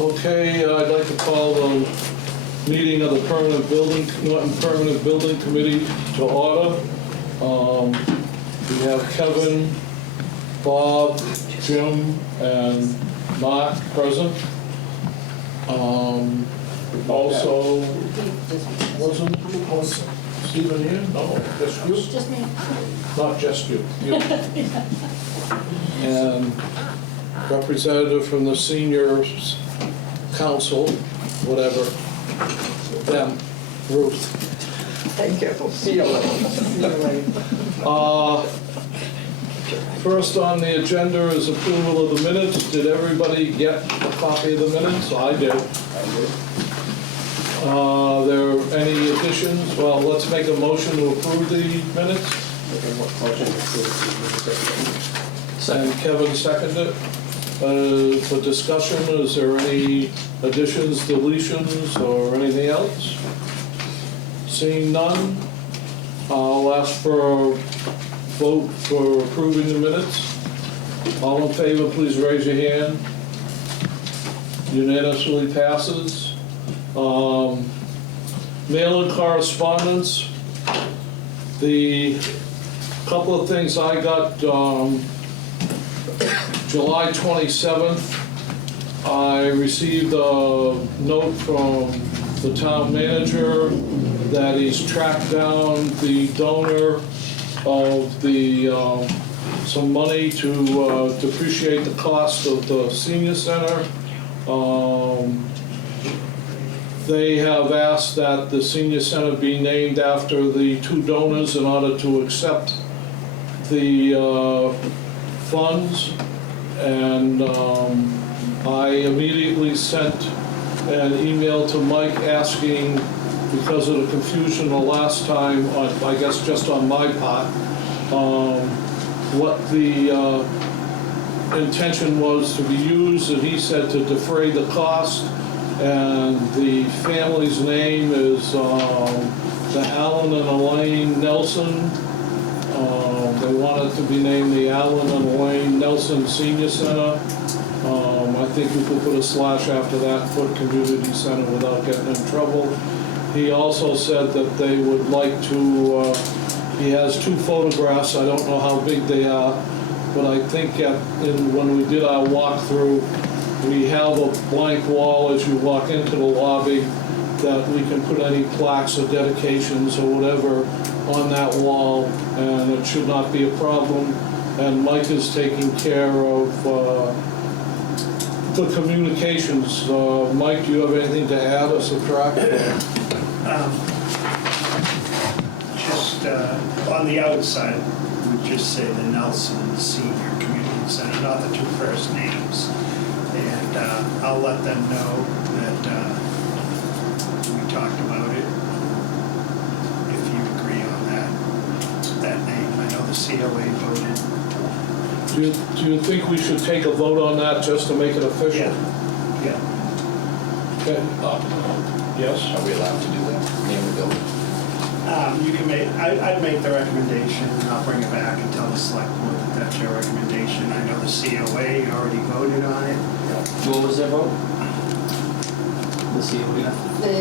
Okay, I'd like to call the meeting of the Norton Permanent Building Committee to order. We have Kevin, Bob, Jim, and Mark present. Also, wasn't Stephen here? No, just you? Just me. Not just you. And representative from the seniors council, whatever, them, Ruth. Thank you. See you later. First on the agenda is approval of the minutes. Did everybody get a copy of the minutes? I did. There any additions? Well, let's make a motion to approve the minutes. And Kevin seconded it. For discussion, is there any additions, deletions, or anything else? Seeing none, I'll ask for a vote for approving the minutes. All in favor, please raise your hand. Unanimously passes. Mail and correspondence. The couple of things I got, July 27th, I received a note from the town manager that he's tracked down the donor of the some money to depreciate the cost of the senior center. They have asked that the senior center be named after the two donors in order to accept the funds. And I immediately sent an email to Mike asking, because of the confusion the last time, I guess just on my part, what the intention was to be used, and he said to defray the cost. And the family's name is the Alan and Elaine Nelson. They want it to be named the Alan and Elaine Nelson Senior Center. I think we could put a slash after that, put community center without getting in trouble. He also said that they would like to, he has two photographs, I don't know how big they are, but I think when we did our walkthrough, we have a blank wall as you walk into the lobby that we can put any plaques or dedications or whatever on that wall, and it should not be a problem. And Mike is taking care of the communications. Mike, do you have anything to add or subtract? Just on the outside, we just say the Nelson Senior Community Center, not the two first names. And I'll let them know that we talked about it, if you agree on that name. I know the COA voted. Do you think we should take a vote on that just to make it official? Yeah. Okay. Yes? Are we allowed to do that? Name the building? You can make, I'd make the recommendation, and I'll bring it back and tell the select board that that's your recommendation. I know the COA already voted on it. What was their vote? The COE? The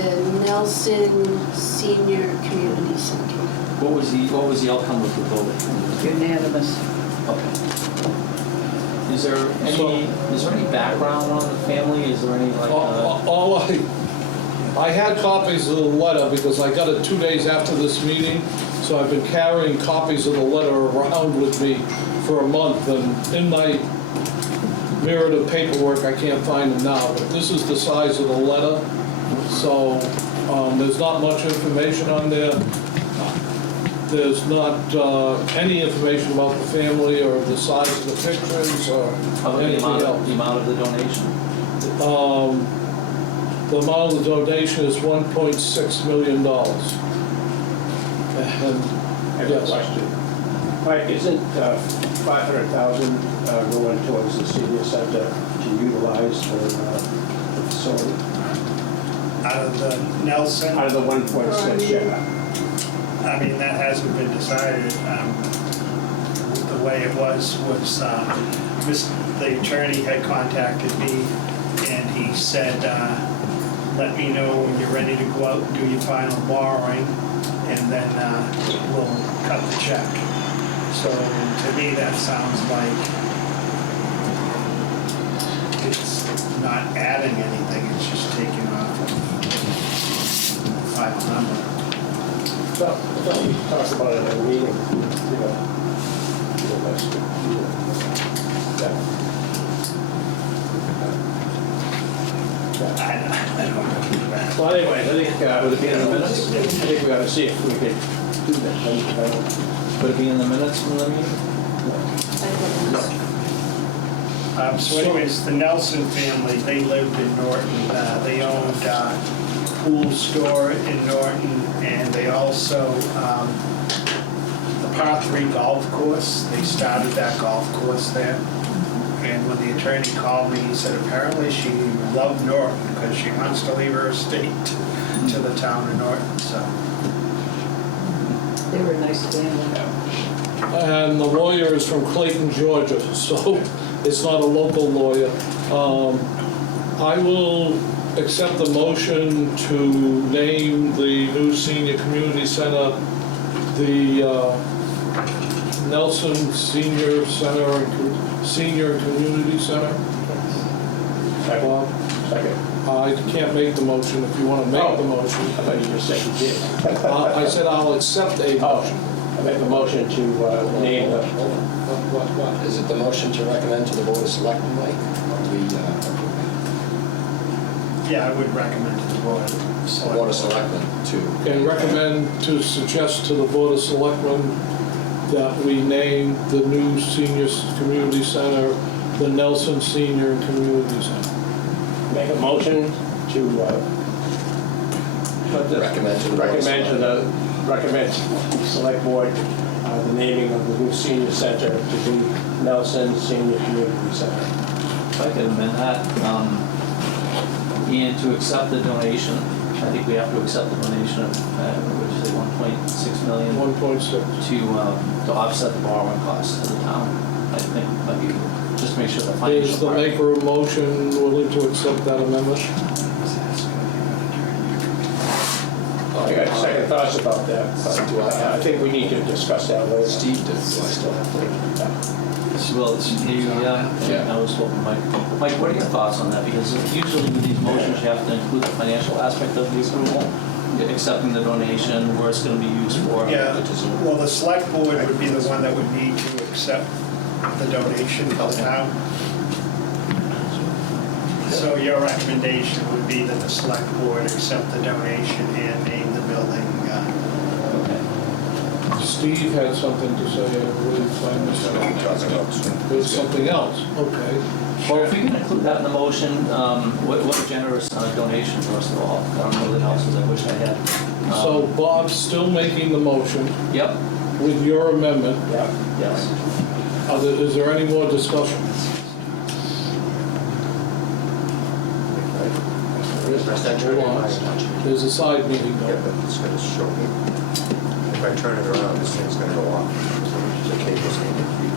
Nelson Senior Community Center. What was the outcome of the vote? Unanimous. Okay. Is there any background on the family? Is there any like? I had copies of the letter because I got it 2 days after this meeting, so I've been carrying copies of the letter around with me for a month, and in my mirror of paperwork I can't find them now, but this is the size of the letter, so there's not much information on there. There's not any information about the family or the size of the pictures or anything else. The amount of the donation? The amount of the donation is $1.6 million. I have a question. Mike, isn't $500,000 going towards the senior center to utilize for the facility? Out of the Nelson. Out of the 1.6, yeah. I mean, that hasn't been decided. The way it was the attorney had contacted me, And he said, let me know when you're ready to go out and do your final borrowing, and then we'll cut the check. So to me, that sounds like it's not adding anything, it's just taking off of the final number. Well, we talked about it at a meeting, that's good. I don't know that. Well, anyway, I think, would it be in the minutes? I think we ought to see if we could do that. Would it be in the minutes from the meeting? So anyways, the Nelson family, they lived in Norton. They owned a pool store in Norton, and they also, the par 3 golf course, they started that golf course there. And when the attorney called me, he said apparently she loved Norton because she wants to leave her estate to the town of Norton, so. They were a nice family. And the lawyer is from Clayton, Georgia, so it's not a local lawyer. I will accept the motion to name the new senior community center the Nelson Senior Center and Senior Community Center. Bob? Second. I can't make the motion if you want to make the motion. I thought you just said you did. I said I'll accept a motion. I make a motion to name the, What? Is it the motion to recommend to the Board of Selectmen, Mike? Yeah, I would recommend to the board. The Board of Selectmen to... Okay, recommend to suggest to the Board of Selectmen that we name the new senior community center the Nelson Senior and Community Center. make a motion to, Recommend to the Board of recommend to the select board the naming of the new senior center to be Nelson Senior Community Center. If I could amend that, and to accept the donation, I think we have to accept the donation of, what did you say, 1.6 million 1.6. to offset the borrowing costs of the town. I think might be, just to make sure the Is financial the part. maker of motion willing to accept that amendment? I got second thoughts about that, but Do I have- I think we need to discuss that later. Steve did, do I still have to? Well, it's, Yeah. I was hoping, Mike, what are your thoughts on that? Because usually with these motions, you have to include the financial aspect of the approval, accepting the donation, where it's gonna be used for. Yeah, well, the select board would be the one that would need to accept the donation for the town. So your recommendation would be that the select board accept the donation and name the building. Okay. Steve had something to say, I believe, if I missed it. There's something else, okay. Well, if we can include that in the motion, what a generous donation, first of all. I don't know the houses, I wish I had. So Bob's still making the motion Yep, with your amendment. Yeah. yes. Is there any more discussion? Press that turn on. There's a side meeting Yeah, going. but it's gonna show me. If I turn it around, this thing's gonna go off. The cable's gonna be.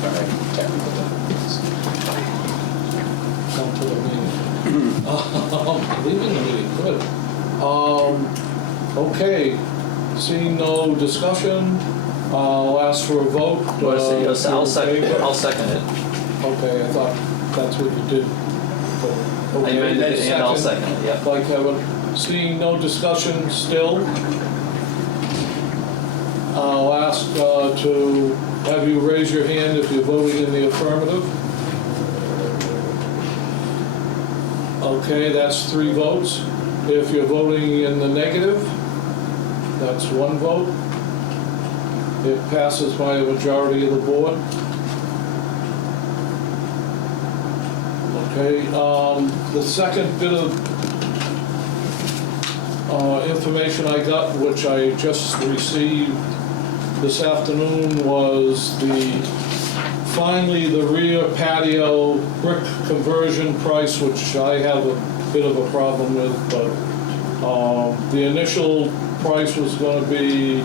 Sorry. Come to the meeting. Leaving the meeting, good. Okay, seeing no discussion, I'll ask for a vote. Yes, I'll second it. Okay, I thought that's what you did. I Okay, amended it and I'll second it, yep. By Kevin, seeing no discussion still, I'll ask to have you raise your hand if you're voting in the affirmative. Okay, that's 3 votes. If you're voting in the negative, that's 1 vote. It passes by a majority of the board. Okay, the second bit of information I got, which I just received this afternoon, was finally the rear patio brick conversion price, which I have a bit of a problem with, but the initial price was going to be,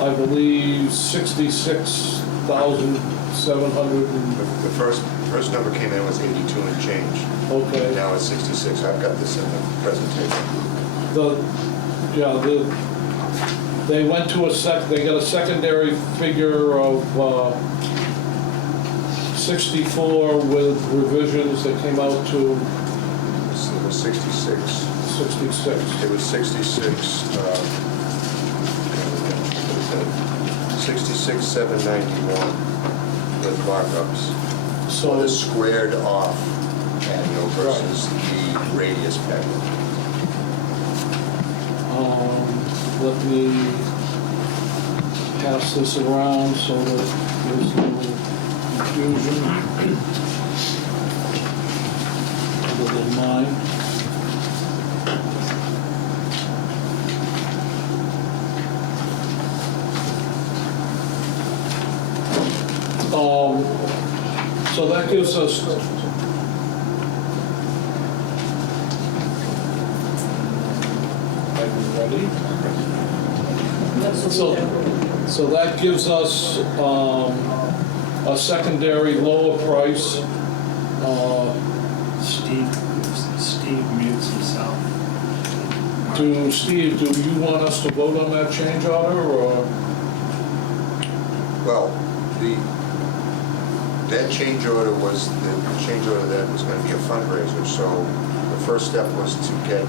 I believe, $66,000, $80,700 and, The first number came in was 82 and change. okay. Now it's 66. I've got this in the presentation. They went to they got a secondary figure of 64 with revisions that came out to So it was 66. 66. It was 66,791 with markups. So So, the squared off annual versus the radius patio. let me pass this around so that there's no confusion. Other than mine. So that gives us, are you ready? So that gives us a secondary lower price. Steve mutes himself. Steve, do you want us to vote on that change order, or? Well, that change order was, the change order that was going to be a fundraiser, so the first step was to get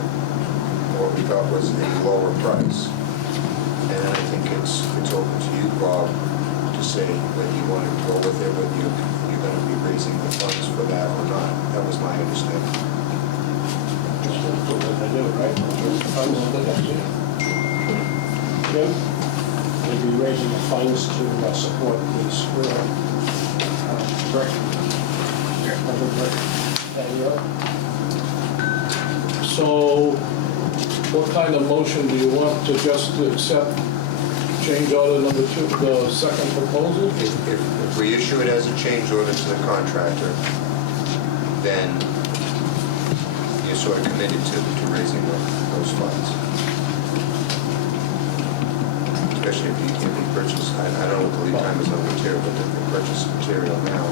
what we thought was a lower price. And I think it's open to you, Bob, to say whether you want to go with it, whether you're going to be raising the funds for that or not. That was my understanding. Just do what they do, right? Raise the funds for the next year. Jim, they'd be raising the funds to support the square brick. Covered brick patio. So what kind of motion do you want to just accept change order number 2, the second proposal? If we issue it as a change order to the contractor, then you're sort of committed to raising those funds. Especially if you purchase, I don't know what the lead time is on material, but if you purchase material now,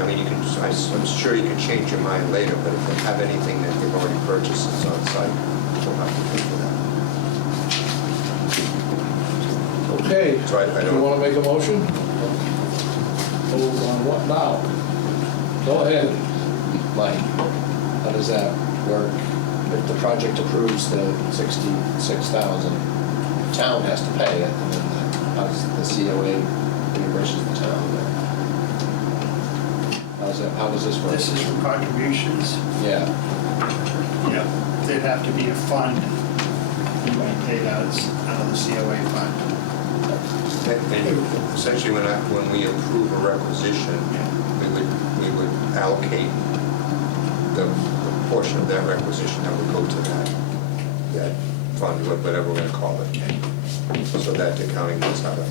I mean, you can, I'm sure you can change your mind later, but if they have anything that they've already purchased that's on site, you'll have to pay for that. Okay, So I do you don't, want to make a motion? On what now? Go ahead. Mike, how does that work? If the project approves the 66,000, town has to pay it, and then how does the COA reimburses the town? How does this work? This is for contributions. Yeah, Yeah, there'd have to be a fund, you might pay out of the COA fund. and essentially when we approve a requisition, we would allocate the portion of that requisition that would go to that fund, whatever we're gonna call it. So that the county knows how to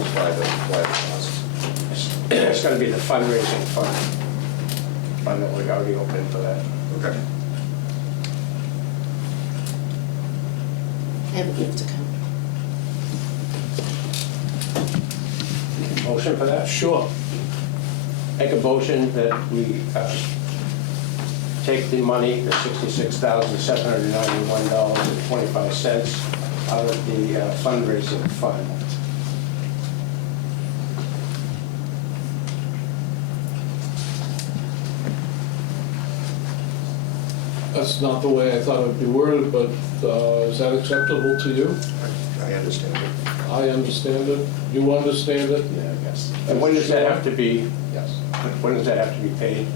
apply the cost. It's gonna be the fundraising fund. Fund that we already opened for that. Okay. I have a gift account. Motion for that? Sure. Make a motion that we take the money, the $66,791.25 out of the fundraising fund. That's not the way I thought it would be worded, but is that acceptable to you? I understand it. I understand it. You understand it? Yeah, I guess. And when does that have to be, yes. when does that have to be paid?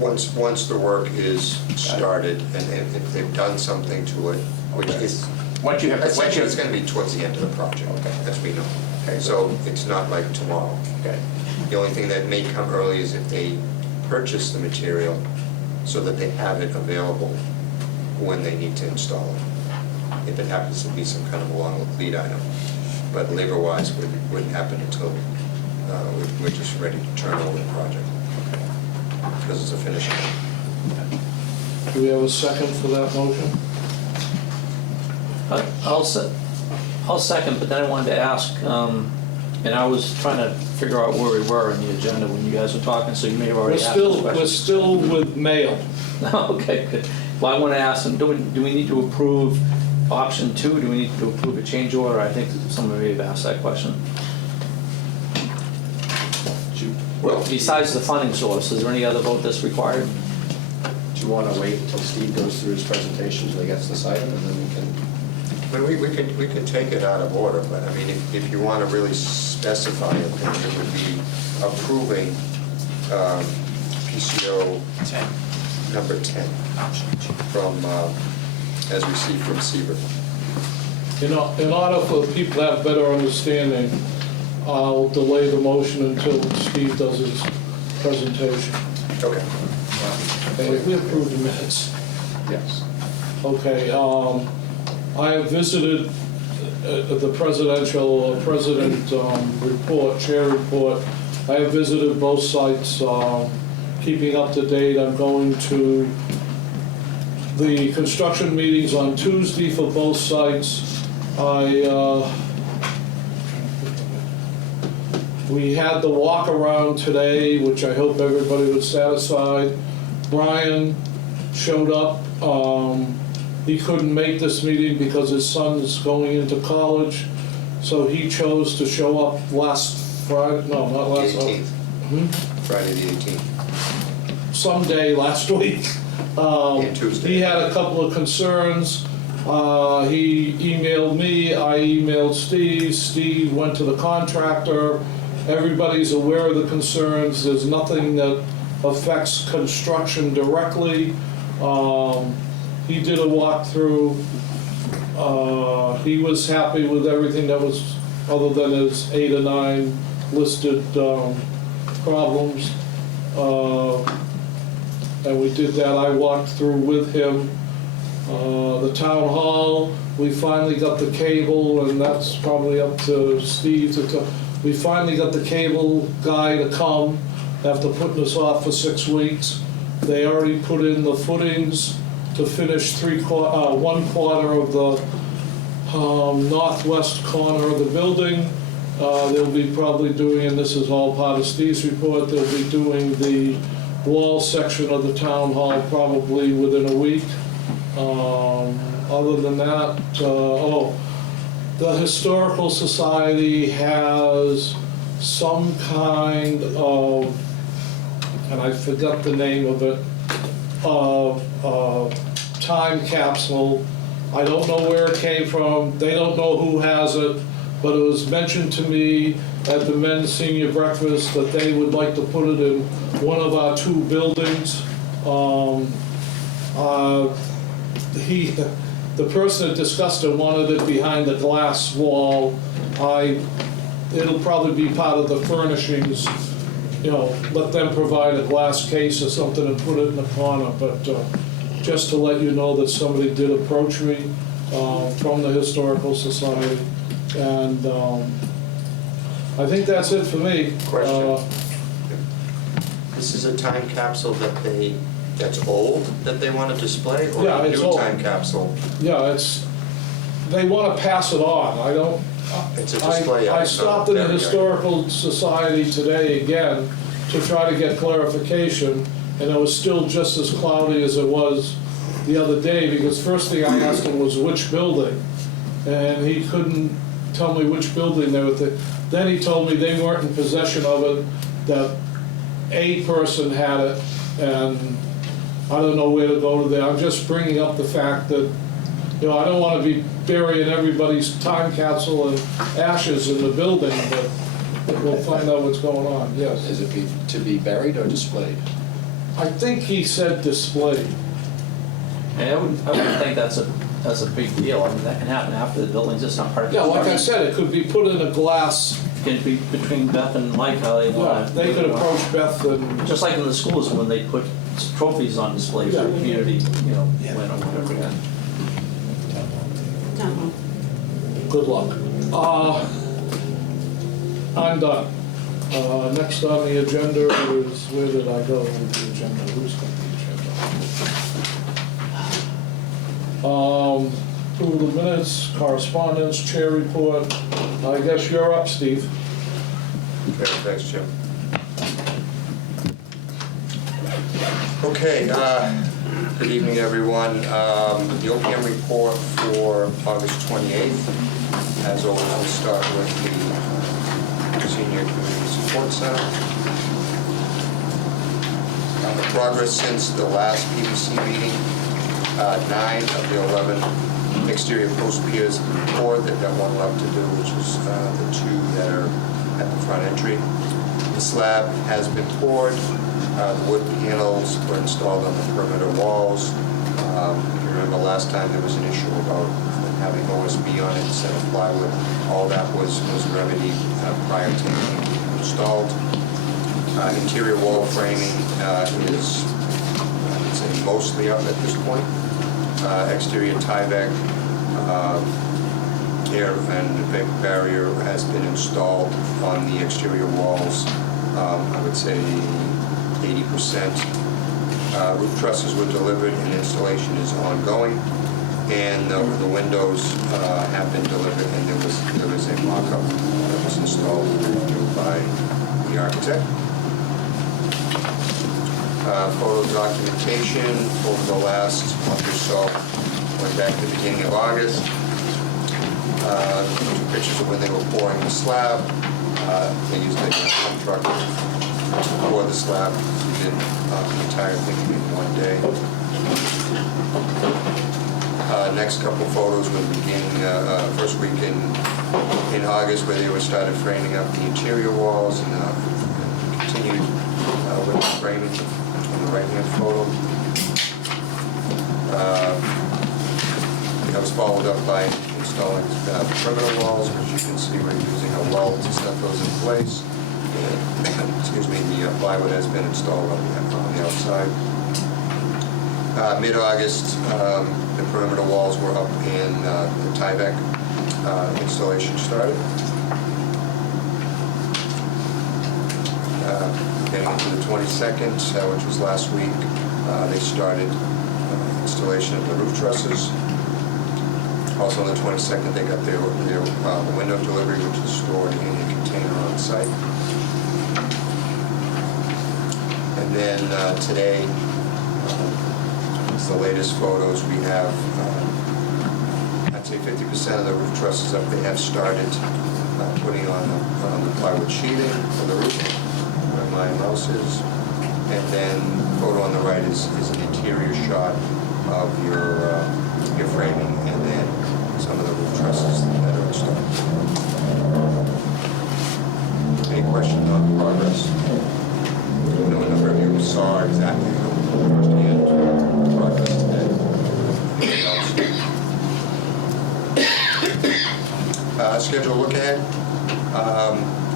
Once the work is started and if they've done something to it, which is, Once you have, essentially it's gonna be towards the end of the project, Okay. as we know. Okay. So it's not like tomorrow. Okay. The only thing that may come early is if they purchase the material so that they have it available when they need to install it. If it happens to be some kind of a long lead item. But labor-wise, wouldn't happen until we're just ready to turn over the project. Because it's a finishing. Do we have a second for that motion? I'll set, I'll second, but then I wanted to ask, and I was trying to figure out where we were in the agenda when you guys were talking, so you may have We're already asked this still, we're question. still with mail. Okay, good. Well, I want to ask them, do we need to approve option 2? Do we need to approve a change order? I think someone may have asked that question. Well, Besides the funding source, is there any other vote that's required? Do you want to wait until Steve goes through his presentation so he gets this item, and then we can? but we can take it out of order, but I mean, if you want to really specify it, then it would be approving PCO number 10 from, as received from Seaver. In order for people to have better understanding, I'll delay the motion until Steve does his presentation. Okay. Okay, we approve the minutes. Yes. Okay, I have visited the president report, chair report. I have visited both sites, keeping up to date. I'm going to the construction meetings on Tuesday for both sites. We had the walk around today, which I hope everybody was satisfied. Brian showed up. He couldn't make this meeting because his son's going into college, so he chose to show up last Friday, no, not The last. 18th. Friday the 18th. Someday last week. And Tuesday. He had a couple of concerns. He emailed me, I emailed Steve, Steve went to the contractor. Everybody's aware of the concerns. There's nothing that affects construction directly. He did a walkthrough. He was happy with everything that was, other than his 8 or 9 listed problems. And we did that. I walked through with him. The town hall, we finally got the cable, and that's probably up to Steve to we finally got the cable guy to come after putting us off for 6 weeks. They already put in the footings to finish 1 quarter of the northwest corner of the building. They'll be probably doing, and this is all part of Steve's report, they'll be doing the wall section of the town hall probably within a week. Other than that, the Historical Society has some kind of, and I forgot the name of it, time capsule. I don't know where it came from. They don't know who has it, but it was mentioned to me at the men's senior breakfast that they would like to put it in one of our 2 buildings. The person that discussed it wanted it behind the glass wall. It'll probably be part of the furnishings, let them provide a glass case or something and put it in the corner. But just to let you know that somebody did approach me from the Historical Society. And I think that's it for me. Question. This is a time capsule that's old that they want to display, or Yeah, a it's new old. time capsule? Yeah, they want to pass it on. I don't. It's a display. I stopped in the Historical Society today again to try to get clarification, and it was still just as cloudy as it was the other day, because first thing I asked him was which building, and he couldn't tell me which building they were. Then he told me they weren't in possession of it, that a person had it, and I don't know where to go to there. I'm just bringing up the fact that, I don't want to be burying everybody's time capsule and ashes in the building, but we'll find out what's going on, yes. Is it to be buried or displayed? I think he said displayed. And I wouldn't think that's a big deal. I mean, that can happen after the building's just not part of the. Yeah, like I said, it could be put in a glass. It can be between Beth and Mike, how they Yeah, want. they could approach Beth and, Just like in the schools when they put trophies on display for the Yeah. community, win or whatever. Yeah. No. good luck. I'm done. Next on the agenda is, where did I go with the agenda? Who's got the agenda? approval of minutes, correspondence, chair report. I guess you're up, Steve. Okay, thanks, Jim. Okay, good evening, everyone. The OPM report for August 28th. As always, we'll start with the Senior Community Support Center. The progress since the last PBC meeting, 9 of the 11 exterior post piers poured. They've got one left to do, which is the 2 that are at the front entry. The slab has been poured. The wood panels were installed on the perimeter walls. If you remember last time, there was an issue about having OSB on it instead of plywood. All that was remedied prior to being installed. Interior wall framing is, I would say, mostly up at this point. Exterior Tyvek air and vapor barrier has been installed on the exterior walls. I would say 80%. Roof trusses were delivered and installation is ongoing. And the windows have been delivered, and there was a mock-up that was installed and reviewed by the architect. Photo documentation over the last month or so, went back to the beginning of August. 2 pictures of when they were pouring the slab. They used a pump truck to pour the slab. We did the entire thing in one day. Next couple photos were the beginning, first week in August, where they were started framing up the interior walls, and continued with the framing on the right-hand photo. That was followed up by installing perimeter walls, which you can see we're using a weld to set those in place. And, excuse me, the plywood has been installed on the outside. Mid-August, the perimeter walls were up and the Tyvek installation started. Getting into the 22nd, which was last week, they started installation of the roof trusses. Also on the 22nd, they got their window delivery, which is stored in a container on site. And then today, it's the latest photos. We have, I'd say 50% of the roof trusses up. They have started putting on the plywood sheeting for the roof, where my mouse is. And then photo on the right is an interior shot of your framing, and then some of the roof trusses that are installed. Any questions on progress? I know a number of you saw exactly firsthand progress today. Anything else? Schedule look ahead.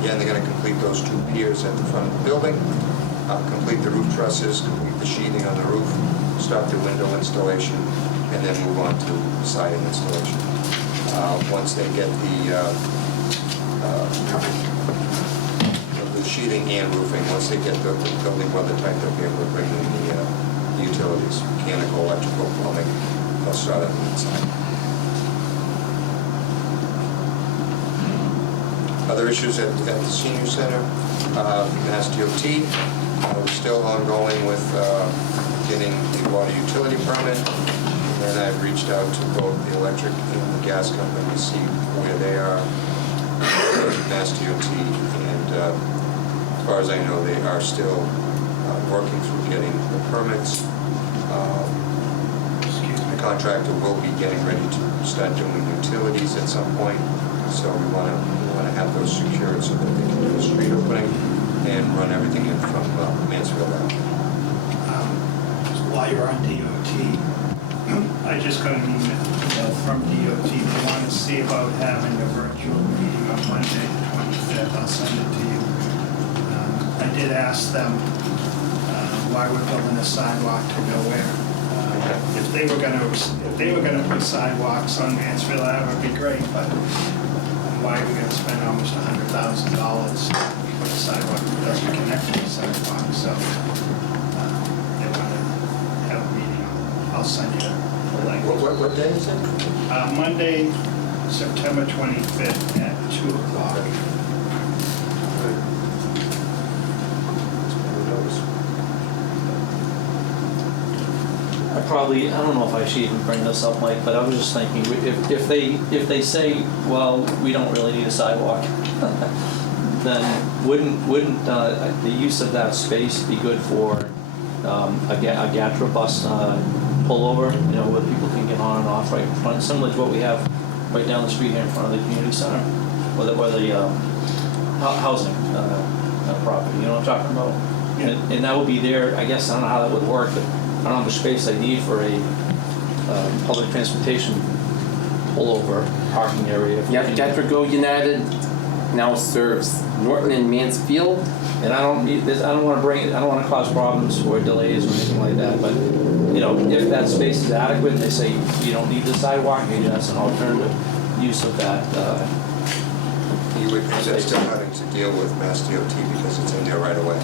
Again, they're going to complete those 2 piers at the front of the building, complete the roof trusses, complete the sheathing on the roof, start the window installation, and then move on to siding installation. Once they get the sheathing and roofing, once they get the building weather tight, they'll be able to bring in the utilities, mechanical, electrical, plumbing. They'll start at the inside. Other issues at the senior center, Mass DOT, we're still ongoing with getting the water utility permit. And I've reached out to both the electric and the gas company to see where they are, Mass DOT, and as far as I know, they are still working through getting the permits. The contractor will be getting ready to start doing utilities at some point, so we want to have those secured so that they can do the street opening and run everything in from Mansfield out. While you're on DOT, I just got an email from DOT. They want to see about having a virtual meeting on Monday, the 25th. I'll send it to you. I did ask them why we're building a sidewalk to nowhere. If they were going to put sidewalks on Mansfield Ave, it'd be great, but why are we going to spend almost $100,000 for a sidewalk that doesn't connect to the sidewalk? So they want to have a meeting. I'll send you like. What day is it? Monday, September 25th at 2 o'clock. I don't know if I should even bring this up, Mike, but I was just thinking, if they say, well, we don't really need a sidewalk, then wouldn't the use of that space be good for a GATRA bus pullover, where people can get on and off right in front, similar to what we have right down the street here in front of the community center, where the housing property, you know what I'm talking about? Yeah. And that would be there, I guess, I don't know how that would work, but I don't know how much space they need for a public transportation pullover parking area. If we Yep, can- Tetra Go United now serves Norton and Mansfield. And I don't want to cause problems or delays or anything like that, but, if that space is adequate and they say you don't need the sidewalk, maybe that's an alternative use of that. You would end up still having to deal with Mass DOT because it's in there right away.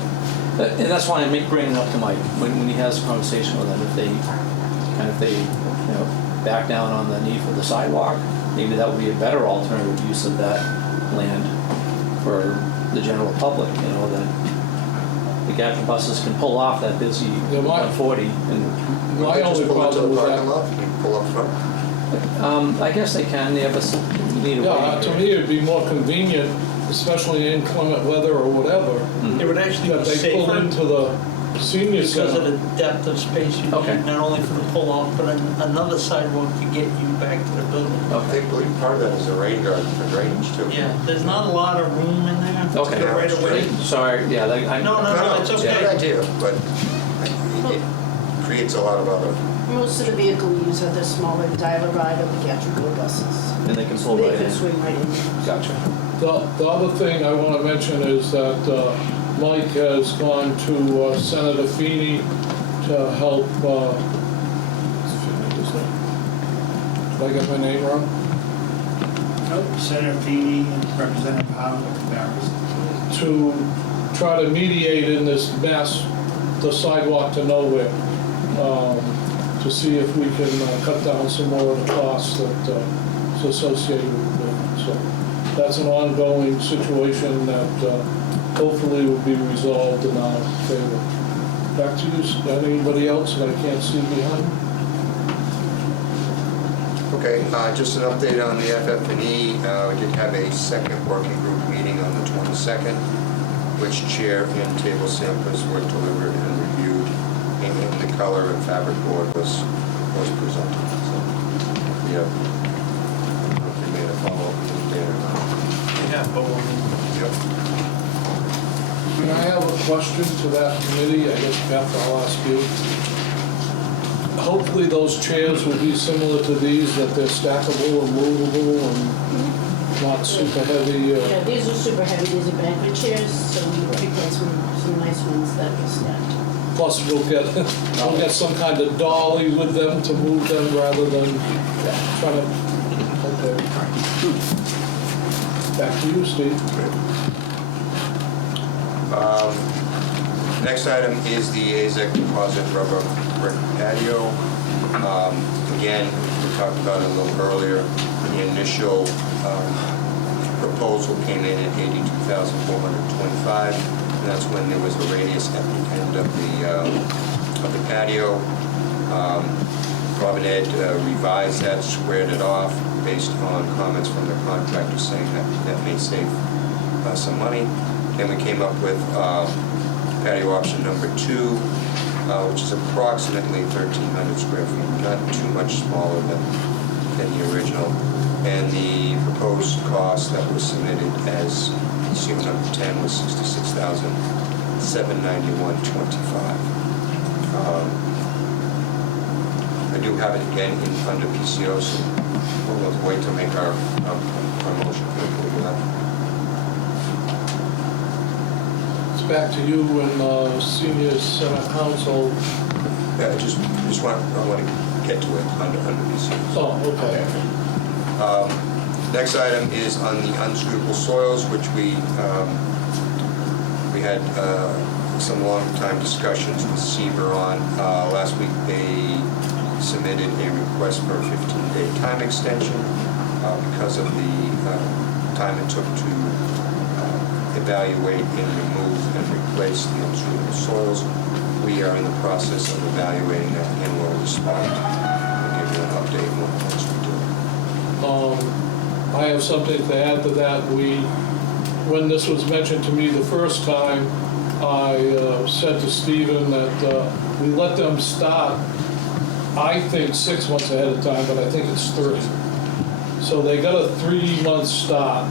And that's why I'm bringing it up to Mike, when he has a conversation with them, if they back down on the need for the sidewalk, maybe that would be a better alternative use of that land for the general public, that the GATRA buses can pull off that busy Yeah, 140 and My Just only pull into problem the with parking that, lot, you can pull up front. I guess they can, you need a yeah, way. to me, it'd be more convenient, especially in inclement weather or whatever, It would actually that be they pull safer into the senior because of center. the depth of space you Okay. need, not only for the pull-off, but another sidewalk to get you back to the building. I believe part of that is a rain garden for drainage too. Yeah, there's not a lot of room in there. Okay. to Right away. Sorry, yeah, No, it's It's a okay. good idea, but it creates a lot of other, Most of the vehicle use are the smaller dial ride or the Gatrico buses. and they can pull They right can in. swing right in. Gotcha. The other thing I want to mention is that Mike has gone to Senator Feeney to help, did I get my name wrong? Nope, Senator Feeney and Representative Howard Barris. To try to mediate in this mess, the sidewalk to nowhere, to see if we can cut down some more of the costs that is associated with it. So that's an ongoing situation that hopefully will be resolved in our favor. Back to you, anybody else that I can't see behind? okay, just an update on the FF&E. We did have a second working group meeting on the 22nd, which chair and table samplers were delivered and reviewed, and the color and fabric board was presented. So we have, I don't know if we made a follow-up update or not. Yeah, but Yep. Can I have a question to that committee? I guess, Beth, I'll ask you. Hopefully those chairs will be similar to these, that they're stackable and movable and not super heavy. Yeah, these are super heavy, these are banquet chairs, so we picked out some nice ones that were stacked. Plus we'll get some kind of dolly with them to move them rather than trying to, okay. Back to you, Steve. Next item is the AZEC deposit rubber brick patio. Again, we talked about it a little earlier. The initial proposal came in at $82,425, and that's when there was a radius at the end of the patio. Bob and Ed revised that, squared it off based on comments from the contractor saying that may save some money. Then we came up with patio option number 2, which is approximately 1,300 square feet, not too much smaller than the original. And the proposed cost that was submitted as CO number 10 was $66,791.25. I do have it again under PCO, so we'll wait to make our motion for approval of that. It's back to you and senior Senate council. Yeah, I just want to get to it under PCO. Oh, okay. Next item is on the unscrutable soils, which we had some long time discussions with Seaver on. Last week they submitted a request for a 15-day time extension because of the time it took to evaluate and remove and replace the unsuitable soils. We are in the process of evaluating that and will respond and give you an update once we do. I have something to add to that. When this was mentioned to me the first time, I said to Stephen that we let them start, I think 6 months ahead of time, but I think it's 3. So they got a 3-month start.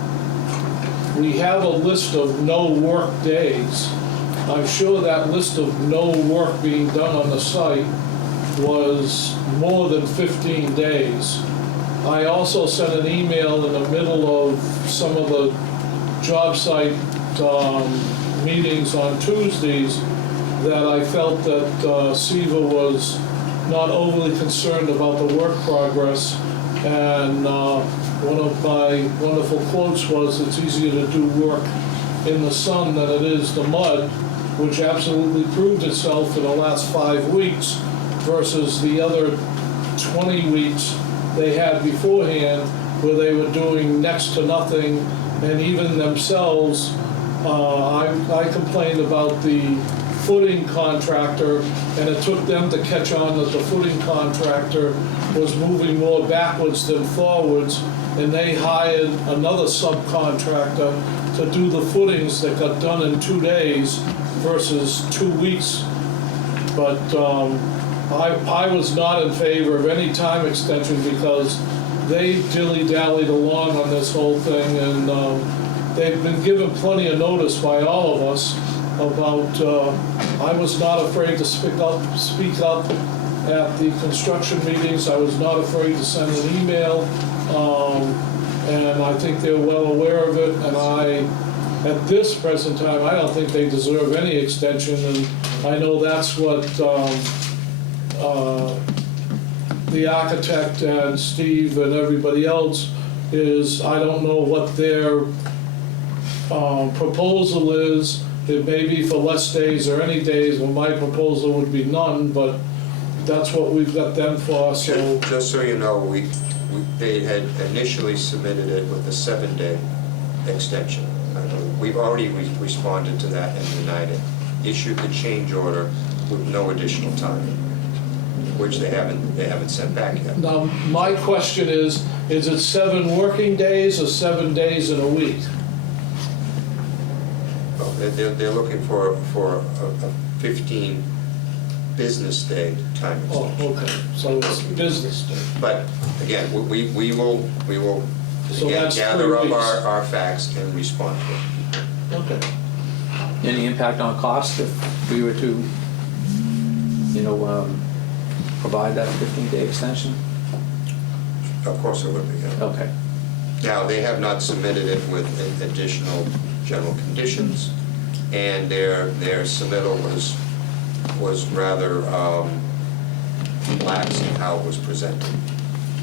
We have a list of no work days. I'm sure that list of no work being done on the site was more than 15 days. I also sent an email in the middle of some of the job site meetings on Tuesdays that I felt that SEVA was not overly concerned about the work progress. And one of my wonderful quotes was, "It's easier to do work in the sun than it is the mud," which absolutely proved itself in the last 5 weeks versus the other 20 weeks they had beforehand, where they were doing next to nothing. And even themselves, I complained about the footing contractor, and it took them to catch on that the footing contractor was moving more backwards than forwards, and they hired another subcontractor to do the footings that got done in 2 days versus 2 weeks. But I was not in favor of any time extension because they dilly-dallied along on this whole thing, and they've been given plenty of notice by all of us about, I was not afraid to speak up at the construction meetings. I was not afraid to send an email, and I think they're well aware of it. And at this present time, I don't think they deserve any extension, and I know that's what the architect and Steve and everybody else is. I don't know what their proposal is. It may be for less days or any days, well, my proposal would be none, but that's what we've got them for, so. Just so you know, they had initially submitted it with a 7-day extension. We've already responded to that and denied it. Issued the change order with no additional time, which they haven't sent back yet. Now, my question is it 7 working days or 7 days in a week? Well, they're looking for a 15 business day time Oh, extension. okay, so it's business day. But again, we will So again that's gather 3 up weeks. our facts and respond to it. Okay. Any impact on cost if we were to, provide that 15-day extension? Of course it would be, yeah. Okay. Now, they have not submitted it with additional general conditions, and their submittal was rather lax in how it was presented.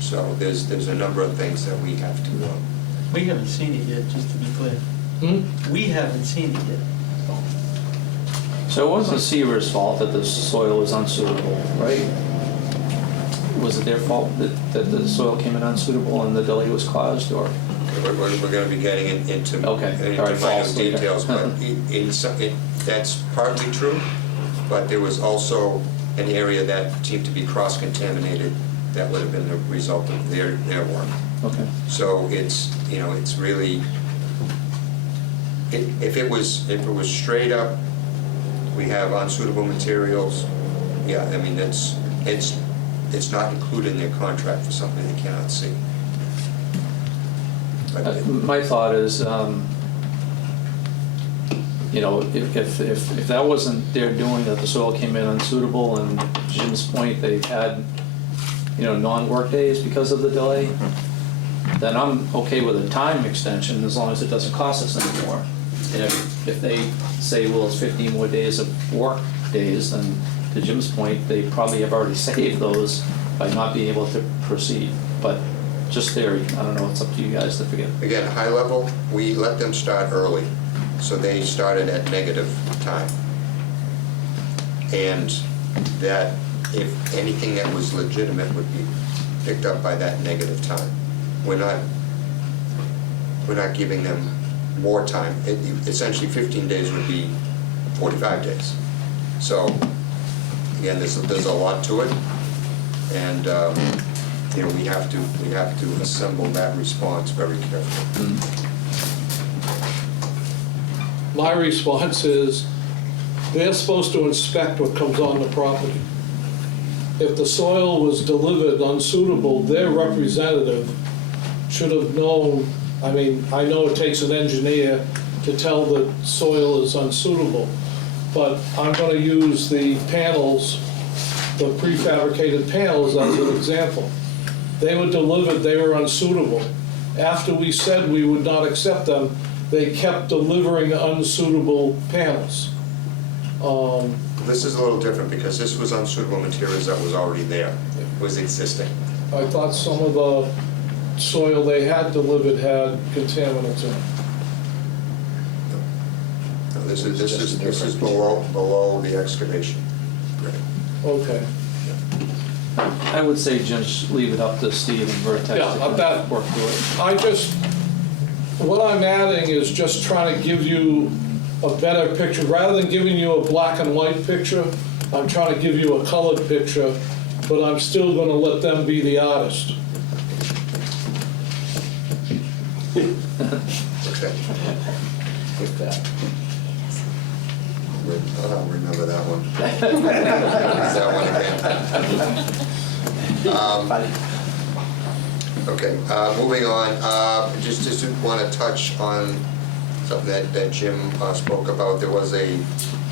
So there's a number of things that we have to, We haven't seen it yet, just to be clear. We haven't seen it yet. So it wasn't Seaver's fault that the soil was unsuitable, right? Was it their fault that the soil came in unsuitable and the delay was caused, or? we're going to be getting into Okay. All right, minor false later. details, but that's partly true, but there was also an area that seemed to be cross-contaminated that would have been the result of their work. Okay. So it's really, if it was straight up, we have unsuitable materials, yeah, I mean, it's not included in their contract for something they cannot see. But My thought is, if that wasn't their doing, that the soil came in unsuitable, and Jim's point, they've had, non-work days because of the delay, then I'm okay with a time extension as long as it doesn't cost us anymore. And if they say, well, it's 15 more days of work days, then to Jim's point, they probably have already saved those by not being able to proceed. But just theory, I don't know, it's up to you guys to figure. again, high level, we let them start early, so they started at negative time. And that if anything that was legitimate would be picked up by that negative time. We're not giving them more time. Essentially, 15 days would be 45 days. So, again, there's a lot to it, and you know, we have to assemble that response very carefully. My response is, they're supposed to inspect what comes on the property. If the soil was delivered unsuitable, their representative should have known. I mean, I know it takes an engineer to tell that soil is unsuitable, but I'm gonna use the panels, the prefabricated panels as an example. They were delivered, they were unsuitable. After we said we would not accept them, they kept delivering unsuitable panels. This is a little different because this was unsuitable materials that was already there, was existing. I thought some of the soil they had delivered had contaminants in it. No, this is below the excavation. Right. Okay. I would say just leave it up to Steve and Vertex Yeah, to that- work through it. What I'm adding is just trying to give you a better picture. Rather than giving you a black and white picture, I'm trying to give you a colored picture, but I'm still gonna let them be the artist. Okay. With that. I'll remember that one. That one again. Okay, moving on, just want to touch on something that Jim spoke about. There was a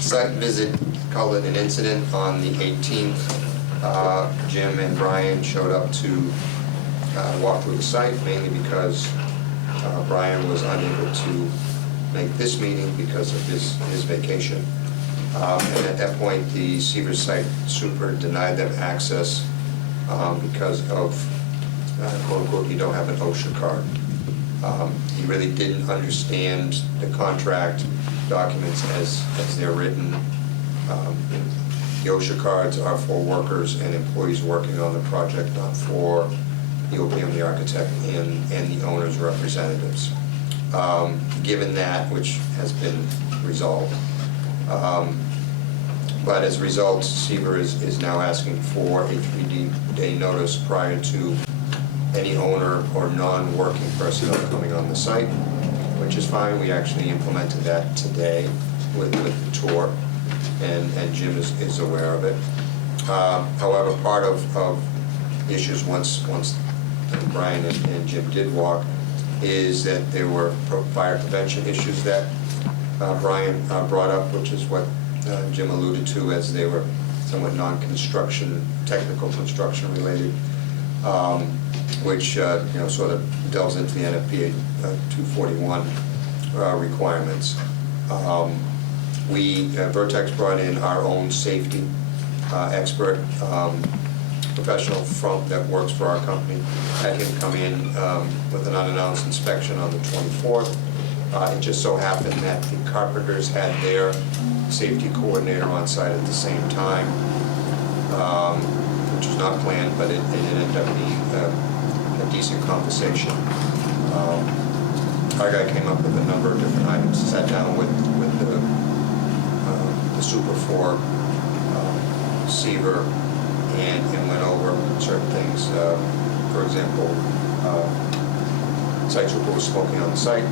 site visit, called it an incident, on the 18th. Jim and Brian showed up to walk through the site, mainly because Brian was unable to make this meeting because of his vacation. And at that point, the Seaver site super denied them access because of, quote unquote, you don't have an OSHA card. He really didn't understand the contract documents as they're written. The OSHA cards are for workers and employees working on the project, not for the OPM, the architect, and the owner's representatives. Given that, which has been resolved, but as a result, Seaver is now asking for a 3-day notice prior to any owner or non-working personnel coming on the site, which is fine. We actually implemented that today with the tour, and Jim is aware of it. However, part of the issues once Brian and Jim did walk is that there were fire prevention issues that Brian brought up, which is what Jim alluded to as they were somewhat non-construction, technical construction related, which sort of delves into the NFPA 241 requirements. Vertex brought in our own safety expert, professional that works for our company, had him come in with an unannounced inspection on the 24th. It just so happened that the carpenters had their safety coordinator on site at the same time, which was not planned, but it ended up being a decent conversation. Our guy came up with a number of different items, sat down with the super for Seaver and went over certain things. For example, site super was smoking on the site.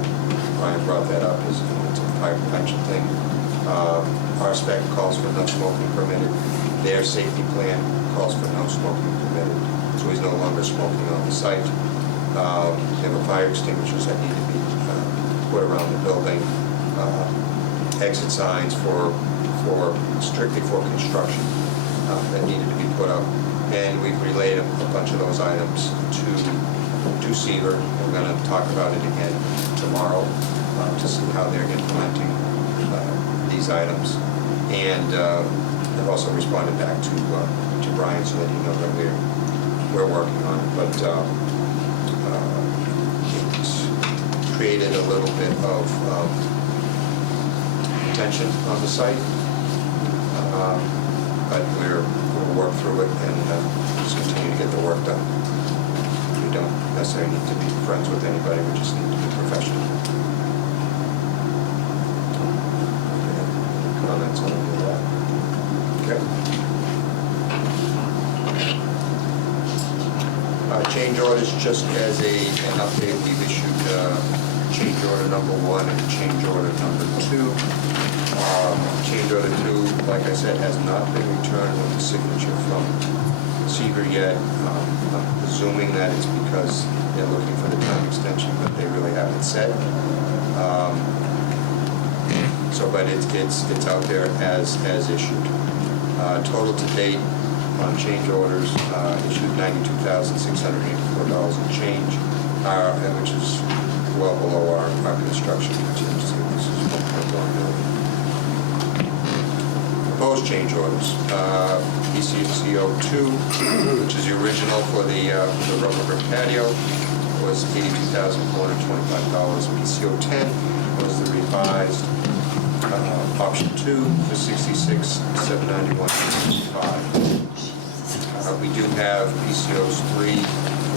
Brian brought that up as it's a fire prevention thing. Our spec calls for no smoking permitted. Their safety plan calls for no smoking permitted, so he's no longer smoking on the site. There were fire extinguishers that need to be put around the building, exit signs strictly for construction that needed to be put up, and we've relayed a bunch of those items to Seaver. We're going to talk about it again tomorrow to see how they're implementing these items, and I've also responded back to Brian so that he knows that we're working on it. But it's created a little bit of tension on the site, but we're work through it and just continue to get the work done. We don't necessarily need to be friends with anybody, we just need to be professional. Any comments on any of that? Okay. Change orders, just as an update, we've issued change order number 1 and change order number 2. Change order 2, like I said, has not been returned with the signature from Seeger yet. I'm presuming that it's because they're looking for the time extension, but they really haven't said. But it's out there as issued. Total to date on change orders issued $92,684 and change, which is well below our construction contingency. This is $1.1 million. Proposed change orders, PCO 2, which is the original for the rubber brick patio, was $82,425. PCO 10 was the revised option 2 for $66,791.55. We do have PCOs 3,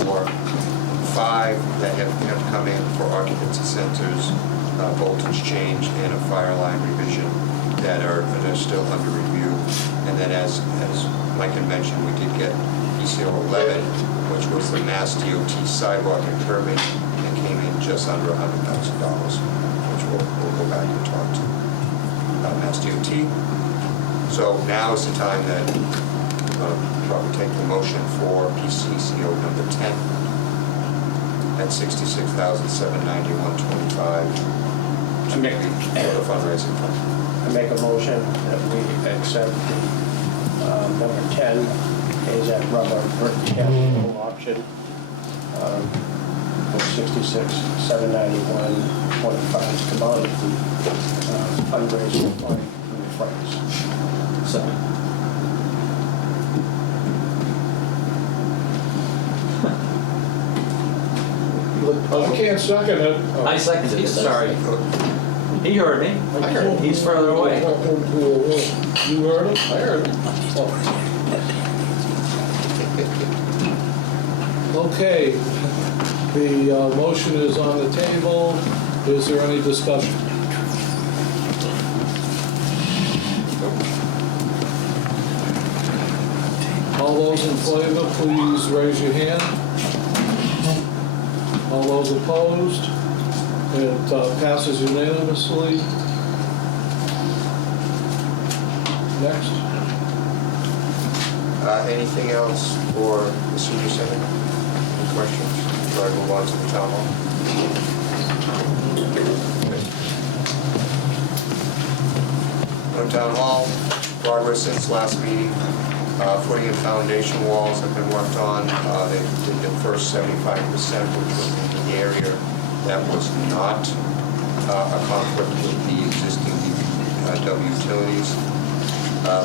4, 5 that have come in for occupancy centers, voltage change, and a fire line revision that are still under review. And then as Mike had mentioned, we did get PCO 11, which was the Mass DOT sidewalk and curbing, and came in just under $100,000, which we'll go back and talk to Mass DOT. So now is the time that probably take the motion for PCCO number 10 at $66,791.25 to make the fundraising fund. I make a motion that we accept the number 10 is at rubber brick patio option for $66,791.25 to come out of the fundraising fund for the friends. Second. I can't second it. I seconded it, sorry. He heard me. I heard it. He's further away. You heard it? I heard it. Okay, the motion is on the table. Is there any discussion? All those in favor, please raise your hand. All those opposed? It passes unanimously. Next. Anything else for the senior center? Any questions? Before I move on to the town hall? No town hall, progress since last meeting. Footing and foundation walls have been worked on. They did the first 75%, which was in the area that was not a conflict with the existing W utilities.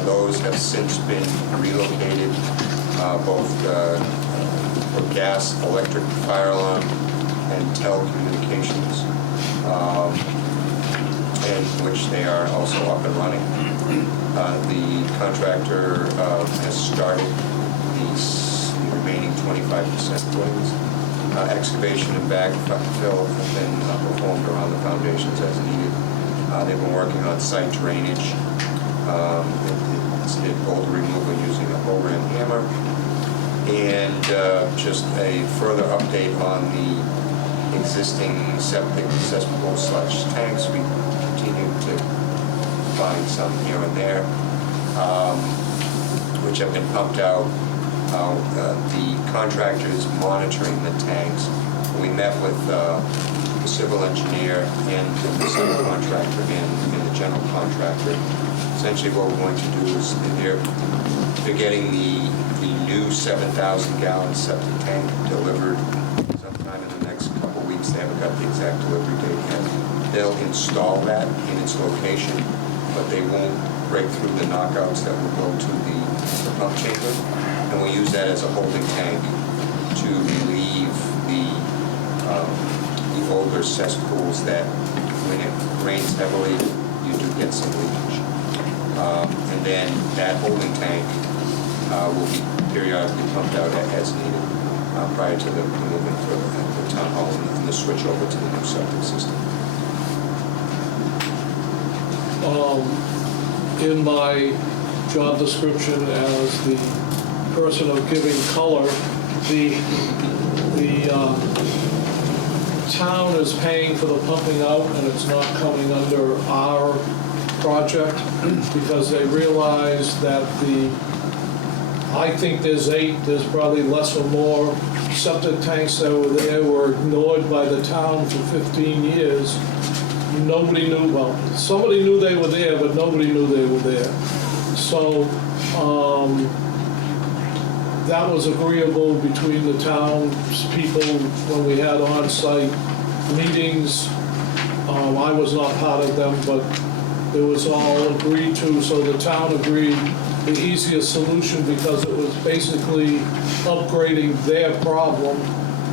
Those have since been relocated, both for gas, electric, fire alarm, and telecommunications, and which they are also up and running. The contractor has started the remaining 25% footings. Excavation and backfill have been performed around the foundations as needed. They've been working on site drainage. It's did boulder removal using a whole ram hammer. And just a further update on the existing septic cesspool/tanks. We continue to find some here and there, which have been pumped out. The contractor is monitoring the tanks. We met with the civil engineer and the subcontractor and the general contractor. Essentially what we're going to do is they're getting the new 7,000-gallon septic tank delivered sometime in the next couple of weeks. They haven't got the exact delivery date yet. They'll install that in its location, but they won't break through the knockouts that will go to the pump chamber. And we'll use that as a holding tank to relieve the older cesspools that when it rains heavily, you do get some leakage. And then that holding tank will be periodically pumped out as needed prior to the movement for the town hall and the switch over to the new septic system. In my job description as the person of giving color, the town is paying for the pumping out, and it's not coming under our project because they realize that I think there's probably less or more septic tanks that were ignored by the town for 15 years. Nobody knew, well, somebody knew they were there, but nobody knew they were there. So that was agreeable between the townspeople when we had on-site meetings. I was not part of them, but it was all agreed to, so the town agreed the easiest solution because it was basically upgrading their problem.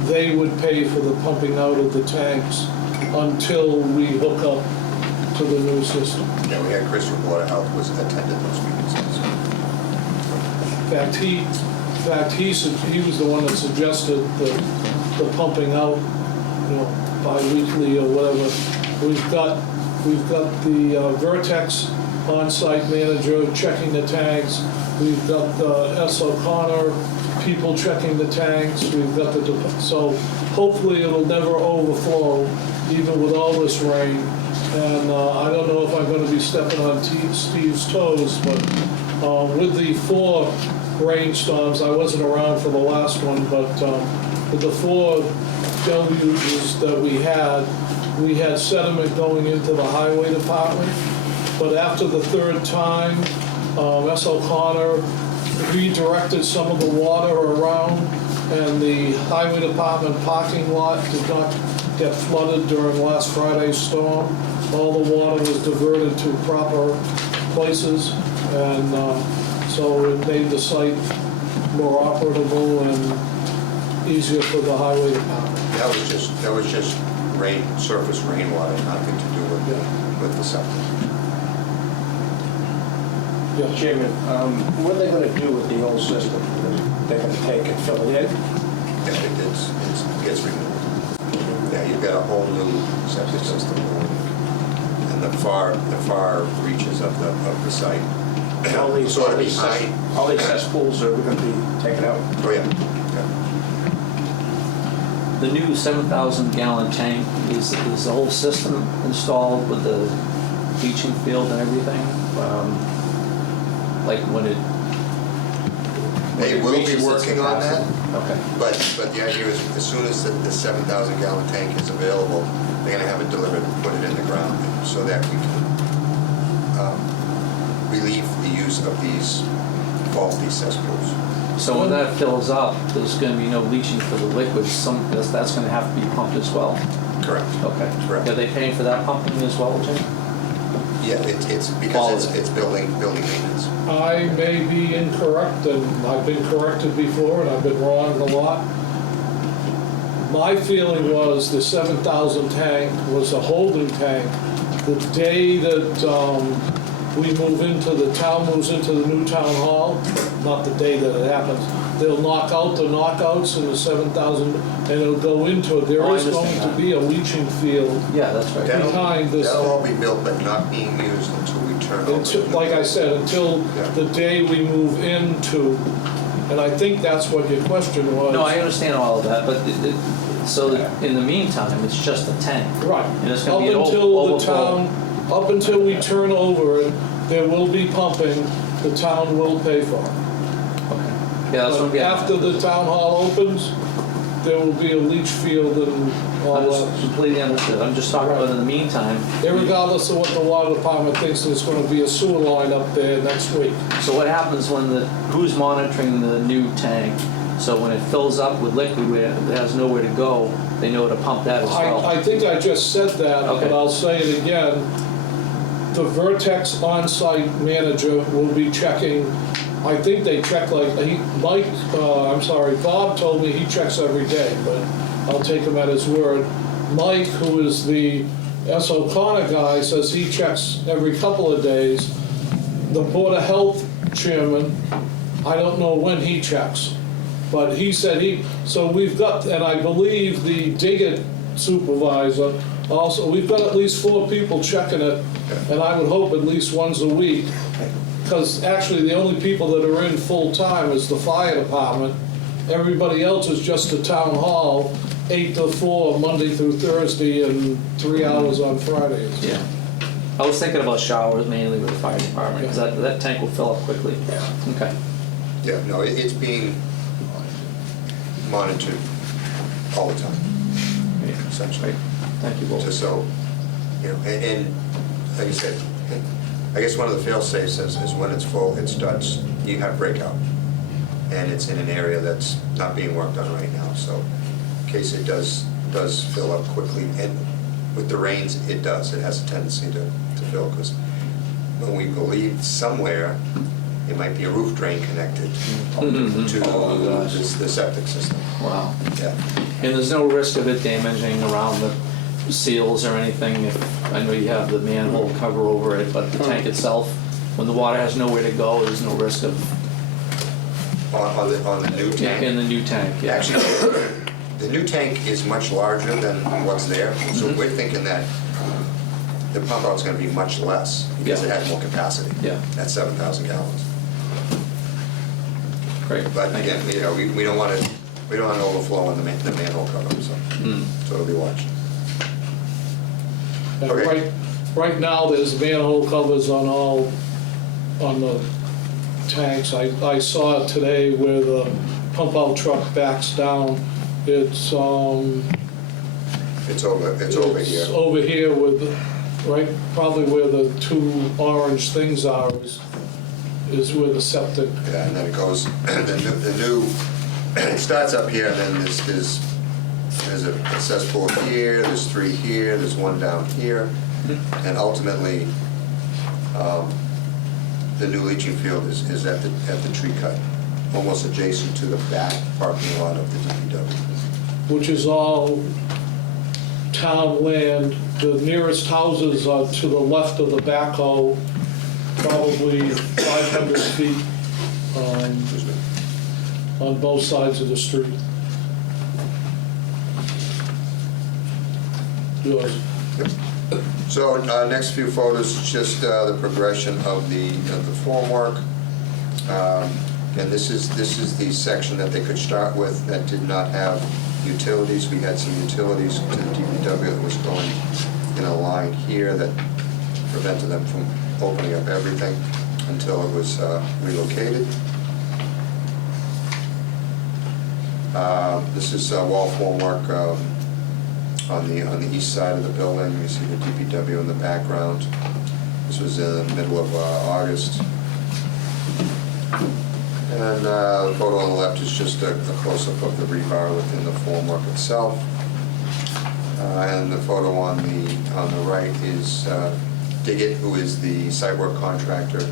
They would pay for the pumping out of the tanks until we hook up to the new system. Yeah, we had Chris from Water Health was attended those meetings. In fact, he was the one that suggested the pumping out, bi-weekly or whatever. We've got the Vertex on-site manager checking the tanks. We've got the S. O'Connor people checking the tanks. We've got so hopefully it'll never overflow, even with all this rain. And I don't know if I'm going to be stepping on Steve's toes, but with the 4 rainstorms, I wasn't around for the last one, but with the 4 deluges that we had sediment going into the highway department. But after the 3rd time, S. O'Connor redirected some of the water around, and the highway department parking lot did not get flooded during last Friday's storm. All the water was diverted to proper places, and so it made the site more operable and easier for the highway department. That was just rain, surface rainwater, nothing to do with the septic. Yeah. Chairman, what are they going to do with the old system? They're going to take and fill it in? Yeah, it gets removed. Yeah, you've got a whole new septic system going, and the far reaches of the site. All these cesspools are going to be taken out? Oh, yeah. The new 7,000 gallon tank, is the whole system installed with the leaching field and everything? Like when it They will be reaches its working on that, capacity? Okay. but the idea is as soon as the 7,000 gallon tank is available, they're gonna have it delivered and put it in the ground so that we can relieve the use of these faulty cesspools. So when that fills up, there's going to be no leaching for the liquids. That's going to have to be pumped as well. Correct. Okay. Correct. Are they paying for that pumping as well, Jim? Yeah, it's All because of it. it's building maintenance. I may be incorrect, and I've been corrected before, and I've been wrong a lot. My feeling was the 7,000 tank was a holding tank. The day that we move into, the town moves into the new town hall, not the day that it happens, they'll knock out the knockouts in the 7,000, and it'll go into it. There Oh, I is going understand to that. be a leaching field. Yeah, that's right. Behind this- That'll all be built, but not being used until we turn over. Until, like I said, until Yeah. the day we move into, and I think that's what your question was. No, I understand all of that, but in the meantime, it's just a tank. Right. And it's Up going to be an until the overflow. town, up until we turn over it, there will be pumping, the town will pay for it. Okay. Yeah, that's what I'm But getting at. after the town hall opens, there will be a leach field and all I'm just that. completely understood. I'm just talking about in the meantime. Irregardless of what the water department thinks, there's gonna be a sewer line up there next week. So what happens who's monitoring the new tank? So when it fills up with liquid, where it has nowhere to go, they know to pump that as well. I think I just said that, Okay. but I'll say it again. The Vertex on-site manager will be checking, I think they check Bob told me he checks every day, but I'll take him at his word. Mike, who is the S. O'Connor guy, says he checks every couple of days. The Board of Health chairman I don't know when he checks. But he said so we've got, and I believe the digger supervisor also, we've got at least 4 people checking it, and I would hope at least once a week. Because actually, the only people that are in full-time is the fire department. Everybody else is just the town hall, 8 to 4, Monday through Thursday, and 3 hours on Fridays. Yeah. I was thinking about showers mainly with the fire department, because that tank will fill up quickly. Yeah. Okay. Yeah, no, it's being monitored all the time, essentially. Thank you, Will. Just so, and like I said, I guess one of the fail-safes is when it's full, it starts, you have breakout. And it's in an area that's not being worked on right now, so in case it does fill up quickly, and with the rains, it does. It has a tendency to fill, because when we believe somewhere, it might be a roof drain connected to the septic system. Wow. Yeah. And there's no risk of it damaging around the seals or anything? I know you have the manhole cover over it, but the tank itself, when the water has nowhere to go, there's no risk of... On the new tank? In the new tank, yeah. Actually, the new tank is much larger than what's there, so we're thinking that the pump out's gonna be much less, because it has more capacity. Yeah. At 7,000 gallons. Great. But Thank you. again, we don't want to overflow in the manhole cover, so it'll be watched. And Okay. right now, there's manhole covers on the tanks. I saw it today where the pump out truck backs down. It's It's over here. over here with, right, probably where the 2 orange things are is where the septic. Yeah, and then it goes, the new, it starts up here, and then there's it says 4 here, there's 3 here, there's 1 down here, and ultimately, the new leaching field is at the tree cut, almost adjacent to the back parking lot of the DPW. Which is all town land. The nearest houses are to the left of the backhoe, probably 500 feet on both sides of the street. Yours. So, next few photos, just the progression of the formwork. And this is the section that they could start with that did not have utilities. We had some utilities to the DPW that was going in a line here that prevented them from opening up everything until it was relocated. This is wall formwork on the east side of the building. You see the DPW in the background. This was in the middle of August. And the photo on the left is just a close-up of the rebar within the formwork itself. And the photo on the right is Diggett, who is the site work contractor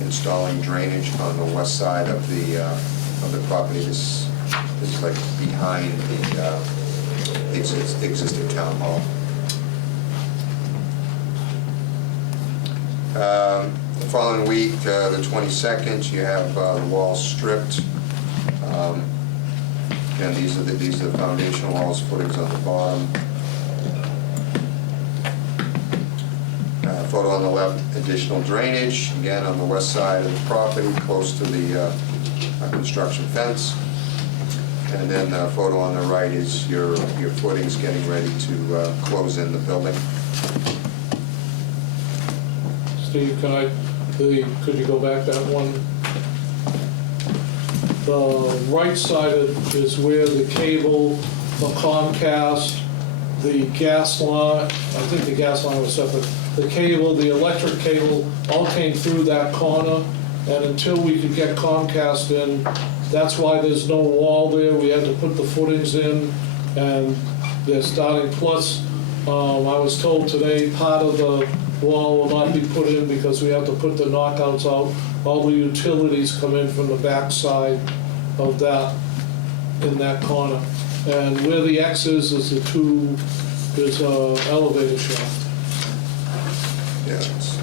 installing drainage on the west side of the property. This is like behind the existing town hall. The following week, the 22nd, you have the walls stripped. And these are the foundation walls, footings on the bottom. Photo on the left, additional drainage, again on the west side of the property, close to the construction fence. And then the photo on the right is your footings getting ready to close in the building. Steve, could you go back that one? The right side is where the cable, the Comcast, the gas line, I think the gas line was separate. The cable, the electric cable, all came through that corner, and until we could get Comcast in, that's why there's no wall there. We had to put the footings in, and they're starting. Plus, I was told today part of the wall will not be put in because we have to put the knockouts out. All the utilities come in from the back side of that, in that corner. And where the X is there's a elevator shaft. Yes.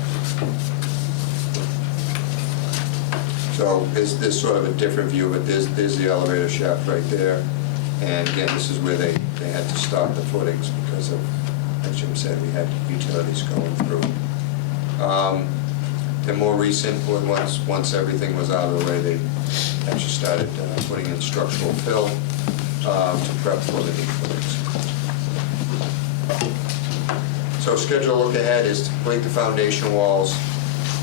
So there's sort of a different view, but there's the elevator shaft right there. And again, this is where they had to stop the footings because of, as Jim said, we had utilities going through. The more recent, once everything was out of the way, they actually started putting in structural fill to prep for the new footings. So schedule look ahead is to complete the foundation walls,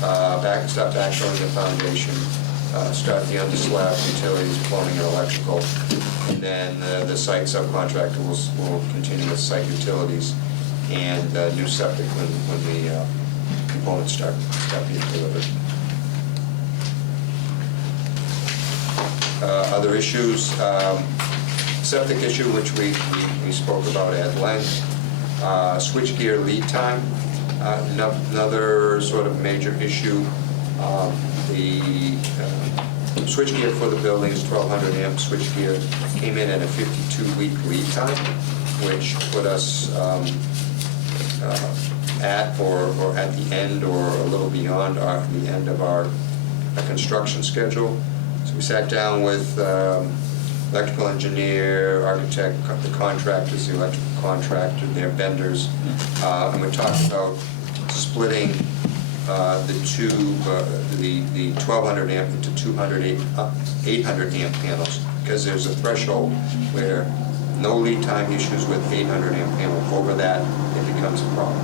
start backfilling the foundation, start the underslab utilities, plumbing and electrical, and then the site subcontractor will continue with site utilities and new septic when the components start being delivered. Other issues, septic issue, which we spoke about at length. Switchgear lead time, another sort of major issue. The switchgear for the building is 1200 amp switchgear, came in at a 52-week lead time, which put us at or at the end or a little beyond the end of our construction schedule. So we sat down with electrical engineer, architect, the contractors, the electrical contractor, their vendors, and we talked about splitting the 1200 amp into 800 amp panels, because there's a threshold where no lead time issues with 800 amp panel. Over that, it becomes a problem.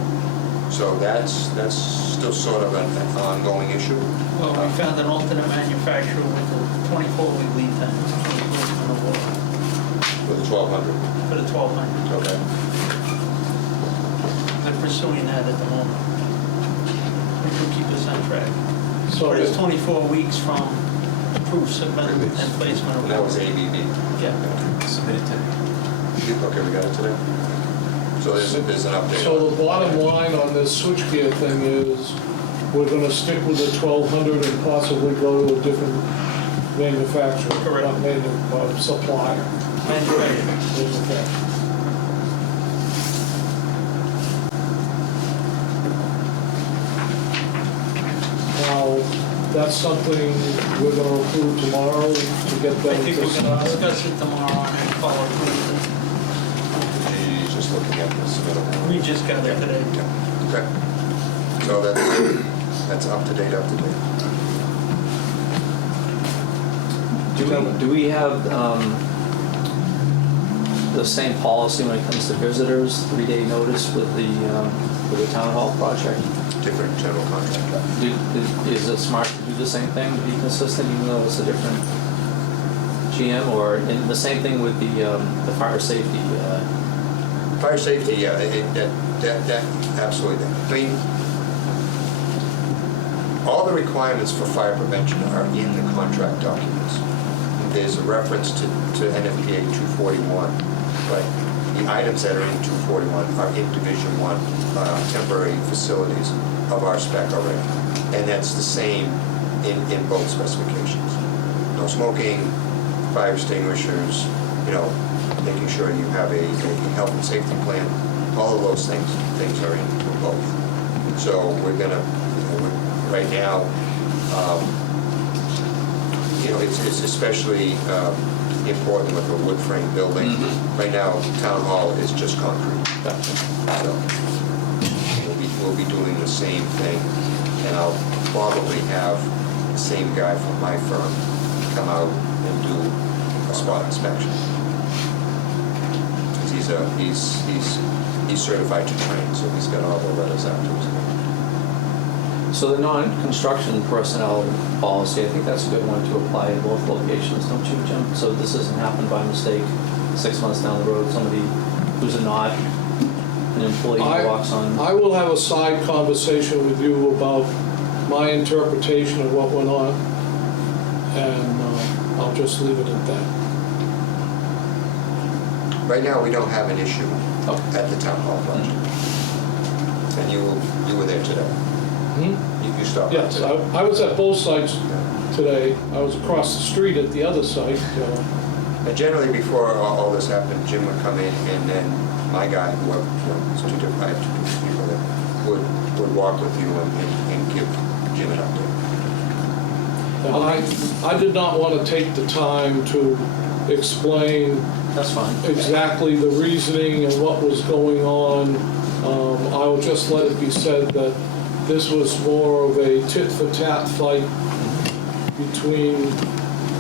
So that's still sort of an ongoing issue. Well, we found an alternate manufacturer with a 24-week lead time With the 1200. for the 1200. Okay. They're pursuing that at the moment, which will keep us on track. So But it's 24 weeks from approved submittal and placement of. And that was ABB. Yeah. Submitted today. Okay, we got it today? So there's an update. So the bottom line on this switchgear thing is, we're gonna stick with the 1200 and possibly go to a different manufacturer. Correct. Not supplier. Manufacturer. Now, that's something we're gonna approve tomorrow to get I them think we're to. gonna discuss it tomorrow and follow through. He's just looking at the submittal. We just got it today. Okay. So that's up to date. Do we have the same policy when it comes to visitors, 3-day notice with the town hall project? Different general contractor. Is it smart to do the same thing, to be consistent, even though it's a different GM, or in the same thing with the fire safety? Fire safety, yeah, that absolutely. I mean, all the requirements for fire prevention are in the contract documents. There's a reference to NFPA 241, but the items that are in 241 are in Division 1 temporary facilities of our spec already. And that's the same in both specifications. No smoking, fire extinguishers, making sure you have a health and safety plan. All of those things are in both. So we're gonna, right now, it's especially important with a wood frame building. Mm-hmm. Right now, town hall is just concrete. So we'll be doing the same thing, and I'll probably have the same guy from my firm come out and do a spot inspection. He's certified to train, so he's got all the letters afterwards. So the non-construction personnel policy, I think that's a good one to apply in both locations, don't you, Jim? So this doesn't happen by mistake 6 months down the road, somebody who's not an employee who walks on. I will have a side conversation with you about my interpretation of what went on, and I'll just leave it at that. Right now, we don't have an issue at the town hall project. And you were there today. You stopped by Yes, today. I was at both sites today. I was across the street at the other site. And generally, before all this happened, Jim would come in, and then my guy, whoever, it's two different, I have two different people that would walk with you and give Jim an update. And I did not want to take the time to explain That's fine. exactly the reasoning and what was going on. I will just let it be said that this was more of a tit-for-tat fight between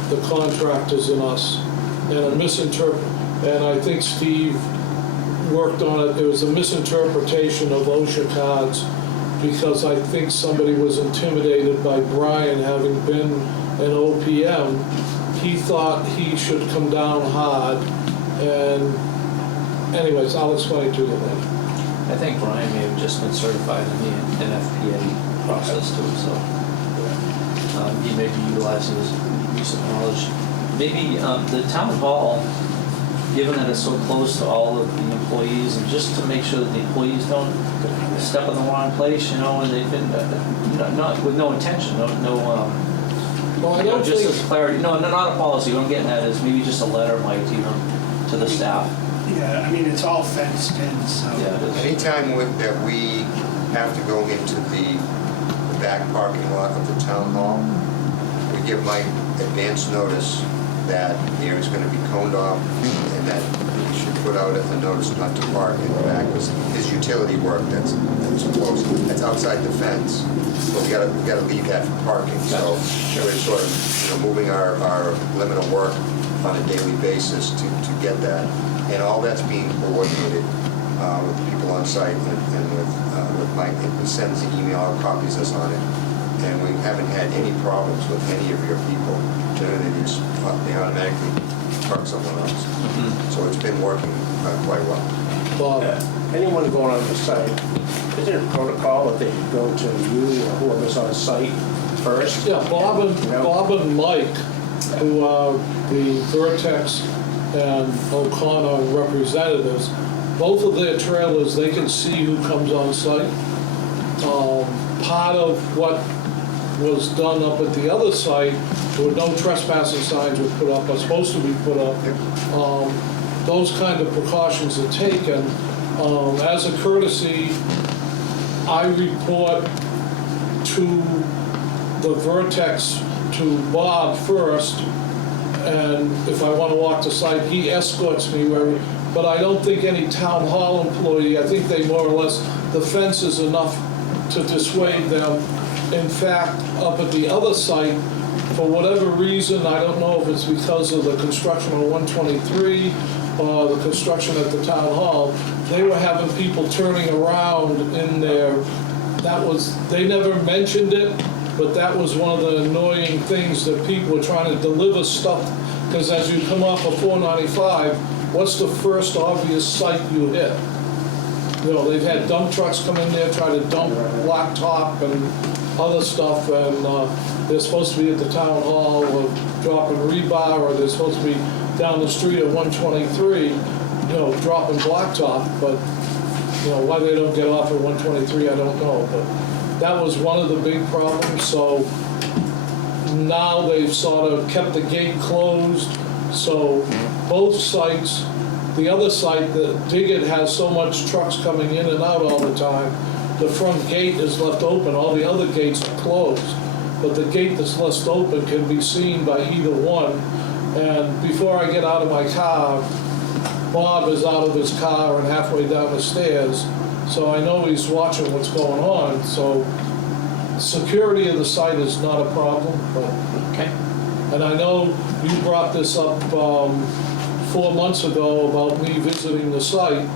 the contractors and us, and and I think Steve worked on it. It was a misinterpretation of OSHA cards, because I think somebody was intimidated by Brian having been an OPM. He thought he should come down hard, and anyways, I'll explain to you later. I think Brian may have just been certified in the NFPA process too, so he may be utilizing his recent knowledge. Maybe the town hall, given that it's so close to all of the employees, and just to make sure that the employees don't step in the wrong place, you know, and they've been, not with no intention, Well, I you know, don't just think, as clarity, no, not a policy, what I'm getting at is maybe just a letter, Mike, to the staff. Yeah, I mean, it's all fenced in, so. Yeah, it is. Anytime that we have to go into the back parking lot of the town hall, we give Mike advance notice that the area's gonna be coned off and that he should put out a notice not to park in the back, because his utility work that's close, that's outside the fence. But we gotta leave that for parking, so we're sort of, moving our limit of work on a daily basis to get that. And all that's being coordinated with the people on site and with Mike. He sends the email out, copies us on it. And we haven't had any problems with any of your people. Generally, they automatically park someone else. So it's been working quite well. Bob, Anyone going on the site, is there a protocol that they go to you or whoever's on site first? yeah, Bob and Mike, who are the Vertex and O'Connor representatives, both of their trailers, they can see who comes on site. Part of what was done up at the other site, there were no trespassing signs were put up, are supposed to be put up. Those kind of precautions are taken. As a courtesy, I report to the Vertex, to Bob first, and if I want to walk the site, he escorts me where, but I don't think any town hall employee, I think they more or less, the fence is enough to dissuade them. In fact, up at the other site, for whatever reason, I don't know if it's because of the construction on 123 or the construction at the town hall, they were having people turning around in there. They never mentioned it, but that was one of the annoying things, that people were trying to deliver stuff, because as you come off of 495, what's the first obvious site you hit? They've had dump trucks come in there, try to dump blacktop and other stuff, and they're supposed to be at the town hall or dropping rebar, or they're supposed to be down the street at 123, dropping blacktop, but, why they don't get off at 123, I don't know, but that was one of the big problems. So now they've sort of kept the gate closed, so both sites, the other site, the Diggett, has so much trucks coming in and out all the time, the front gate is left open, all the other gates are closed, but the gate that's left open can be seen by either one. And before I get out of my car, Bob is out of his car and halfway down the stairs, so I know he's watching what's going on. So security of the site is not a problem, but, Okay. and I know you brought this up 4 months ago about me visiting the site,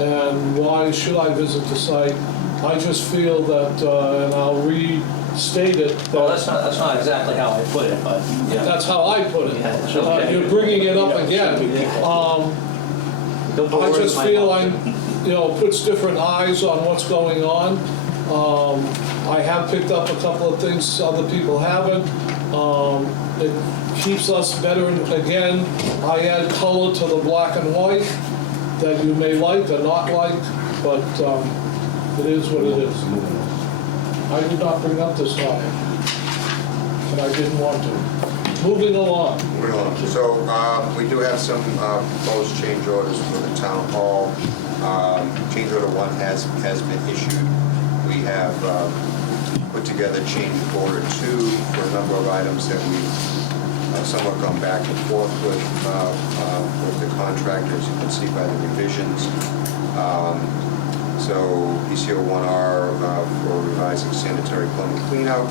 and why should I visit the site? I just feel that, and I'll restate it, Well, that that's not exactly how I put it, but, yeah. that's how I put it. Yeah, it's okay. You're bringing it up again. Don't put I words in just my feel mouth. puts different eyes on what's going on. I have picked up a couple of things other people haven't. It keeps us better, and again, I add color to the black and white that you may like or not like, but it is what it is. I did not bring up this topic, and I didn't want to. Moving along. So we do have some proposed change orders for the town hall. Change order 1 has been issued. We have put together change order 2 for a number of items that we somewhat gone back and forth with the contractor, as you can see by the revisions. So PCO 1R for revising sanitary plumbing cleanout.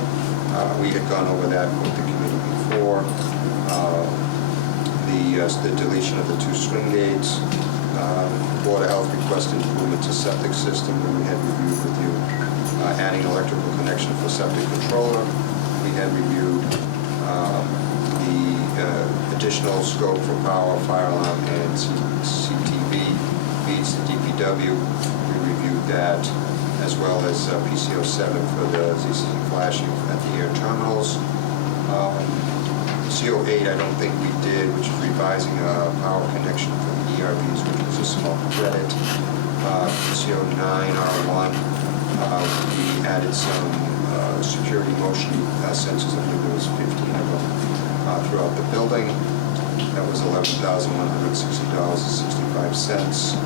We had gone over that with the committee before. The deletion of the 2 swing gates. Board of Health requested improvement to septic system that we had reviewed with you. Adding electrical connection for septic controller. We had reviewed the additional scope for power, fire alarm, and CTV feeds to DPW. We reviewed that, as well as PCO 7 for the ZCC flashing at the air terminals. PCO 8 I don't think we did, which is revising a power connection for the ERVs, which was a small credit. PCO 9 R1, we added some security motion sensors. I believe there was 15 of them throughout the building. That was $11,160.65.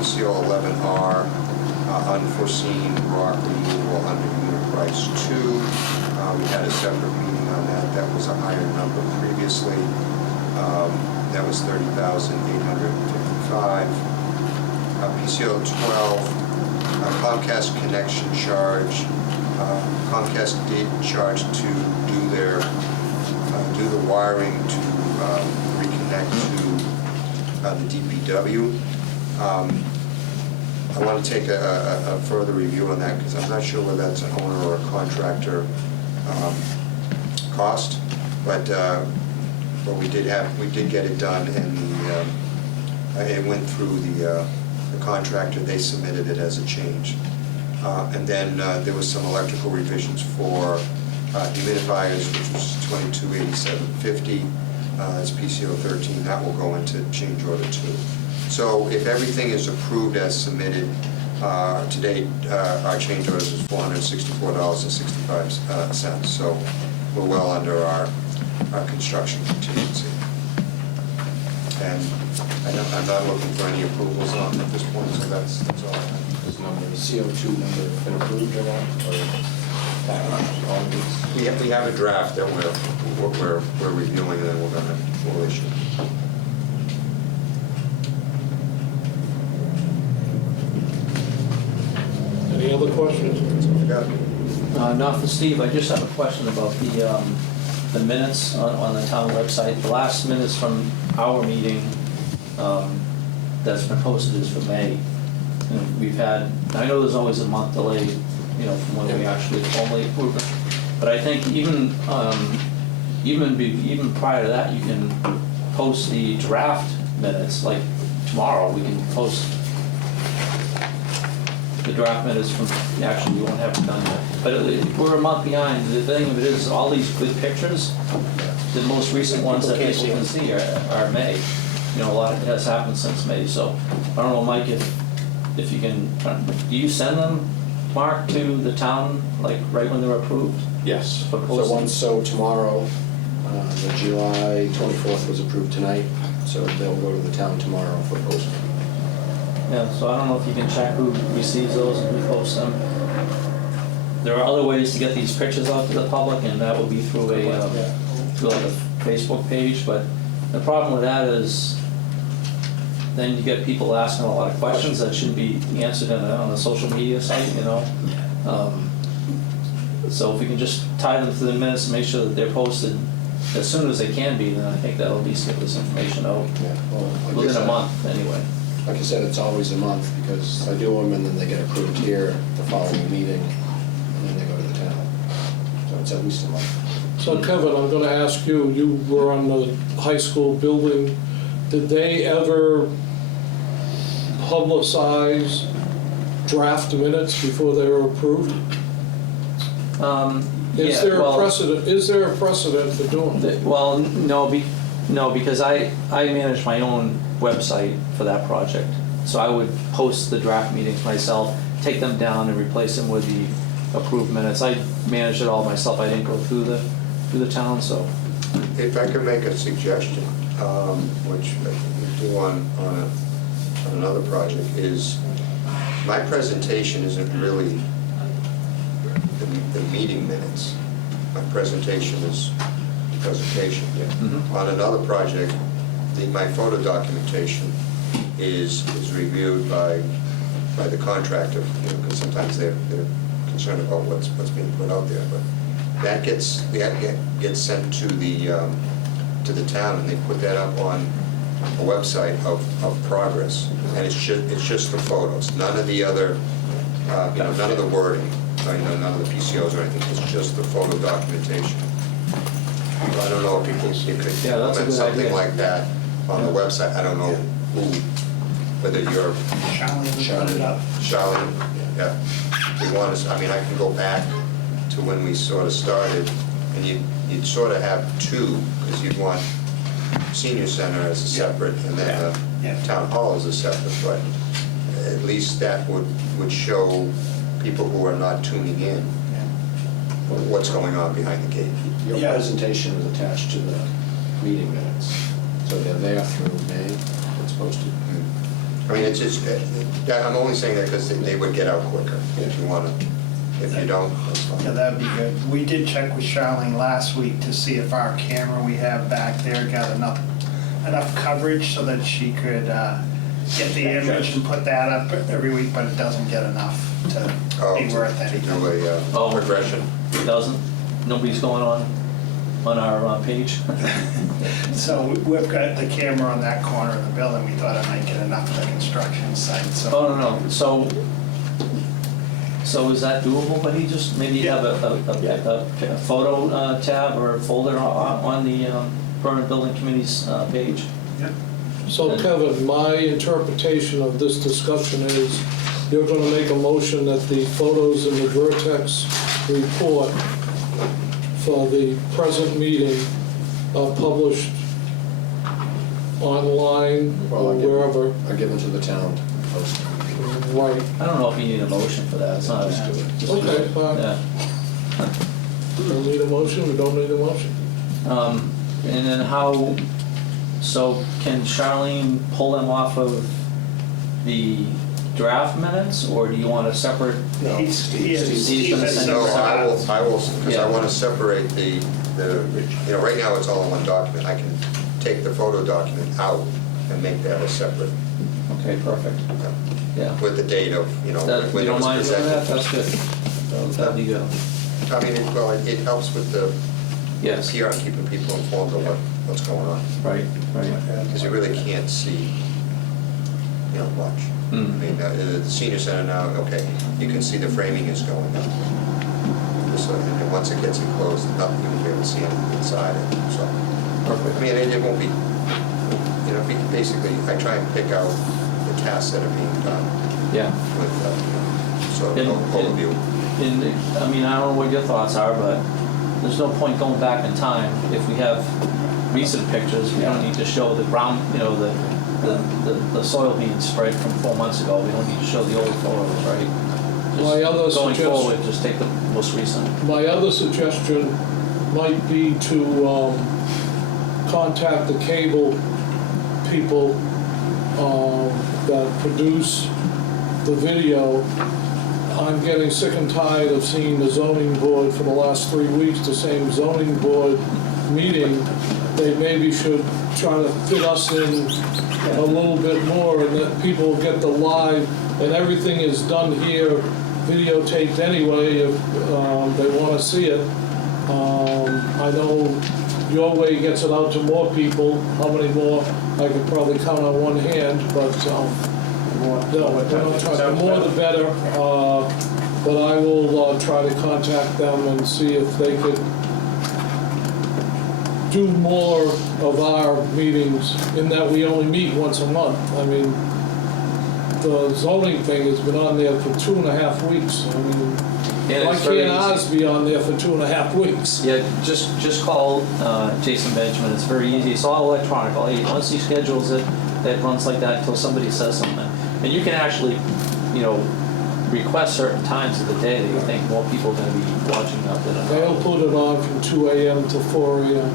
PCO 11R, unforeseen rock removal under unit price 2. We had a separate meeting on that. That was a higher number previously. That was $30,855. PCO 12, Comcast connection charge. Comcast did charge to do the wiring to reconnect to the DPW. I want to take a further review on that because I'm not sure whether that's an owner or a contractor cost, but we did get it done, and it went through the contractor. They submitted it as a change, and then there was some electrical revisions for humidifiers, which was $2287.50. It's PCO 13. That will go into change order 2. So if everything is approved as submitted to date, our change orders is $464.65. So we're well under our construction contingency. And I'm not looking for any approvals on at this point, so that's all I have. Is number, the CO2 number been approved or not? Or all of these? We have a draft that we're reviewing, and then we'll issue. Any other questions? Not for Steve, I just have a question about the minutes on the town website. The last minutes from our meeting that's been posted is for May. And we've had, I know there's always a month delay, from when we actually formally approve it. But I think even prior to that, you can post the draft minutes, like tomorrow, we can post the draft minutes from, actually, we won't have it done yet. But we're a month behind. The thing of it is, all these good pictures, the most recent ones that people can see are May. A lot has happened since May, so I don't know, Mike, if you can, do you send them, Mark, to the town, like, right when they're approved? Yes. For posting? So tomorrow, the July 24th was approved tonight, so they'll go to the town tomorrow for posting. Yeah, so I don't know if you can check who receives those and who posts them. There are other ways to get these pictures out to the public, and that would be through through like a Facebook page, but the problem with that is then you get people asking a lot of questions that shouldn't be answered on a social media site, So if we can just tie them to the minutes and make sure that they're posted as soon as they can be, then I think that'll at least get this information out within a month anyway. Like I said, it's always a month because I do them and then they get approved here the following meeting and then they go to the town. So it's at least a month. So Kevin, I'm going to ask you, you were on the high school building. Did they ever publicize draft minutes before they were approved? Is there a precedent for doing it? Well, no, because I manage my own website for that project. So I would post the draft meetings myself, take them down and replace them with the approved minutes. I managed it all myself. I didn't go through the town, so. If I could make a suggestion, which I do on another project, is my presentation isn't really the meeting minutes. My presentation is presentation. Mhm. On another project, my photo documentation is reviewed by the contractor, because sometimes they're concerned about what's being put out there, but that gets sent to the town, and they put that up on a website of progress, and it's just the photos, none of the other, none of the wording, none of the PCOs or anything, it's just the photo documentation. I don't know if you could Yeah, that's a implement good something idea. like that on the website. I don't know whether you're Charlene put it up. Charlene, yeah. We want to, I mean, I can go back to when we sort of started, and you'd sort of have two, because you'd want senior center as a separate, and then Yeah. the town hall as a separate, but at least that would show people who are not tuning in what's going on behind the gate. Your Yeah. presentation is attached to the meeting minutes, so they're there through May, it's posted. I mean, it's just, I'm only saying that because they would get out quicker, if you want to. If you don't, that's Yeah, fine. that'd be good. We did check with Charlene last week to see if our camera we have back there got enough coverage so that she could get the image and put that up every week, but it doesn't get enough to Oh, be worth to anything. do a Oh. progression. It doesn't? Nobody's going on our page? So we've got the camera on that corner of the building. We thought it might get enough of the construction site, so. Oh, no. So is that doable, but he just maybe have a photo tab or folder on the Permanent Building Committee's page? Yep. So Kevin, my interpretation of this discussion is you're gonna make a motion that the photos in the Vertex report for the present meeting are published online Well, or I'll give- wherever. I give them to the town to post. Right, I don't know if you need a motion for that, it's not. Just do it. just do okay, it. fine. Yeah. We don't need a motion, we don't need a motion. And then how, so can Charlene pull them off of the draft minutes, or do you want a separate? Steve gonna has send No, it I will, because Yeah. I want to separate the, right now it's all in one document. I can take the photo document out and make that a separate, Okay, perfect, yeah. with the date of, That, when you it don't was mind doing that, presented. that's good. That'd be good. I mean, it helps with the Yes, PR, keeping people informed of what's going on. right, right. Because you really can't see, much. I Mm. mean, the senior center now, okay, you can see the framing is going up. So, and once it gets enclosed, nothing, you won't be able to see anything inside it, so. I Perfect. mean, it won't be, basically, I try and pick out the tasks that are being done Yeah. with, sort of And- an overview. And, I mean, I don't know what your thoughts are, but there's no point going back in time. If we have recent pictures, we don't need to show the ground, the soil being spread from 4 months ago. We don't need to show the old photos, right? Just My other going suggestion- forward, just take the most recent. My other suggestion might be to contact the cable people that produce the video. I'm getting sick and tired of seeing the zoning board for the last 3 weeks, the same zoning board meeting. They maybe should try to fit us in a little bit more, and that people get the live, and everything is done here, videotaped anyway, if they want to see it. I know your way gets it out to more people. How many more? I could probably count on one hand, but the more the better. But I will try to contact them and see if they could do more of our meetings, in that we only meet once a month. I mean, the zoning thing has been on there for 2.5 weeks. I mean, Yeah, why it's very can't easy. ours be on there for 2.5 weeks? Yeah, just call Jason Benjamin. It's very easy. It's all electronic. Once he schedules it, that runs like that until somebody says something. And you can actually, request certain times of the day that you think more people are going to be watching out than They'll put it on from 2 a.m. to 4 a.m.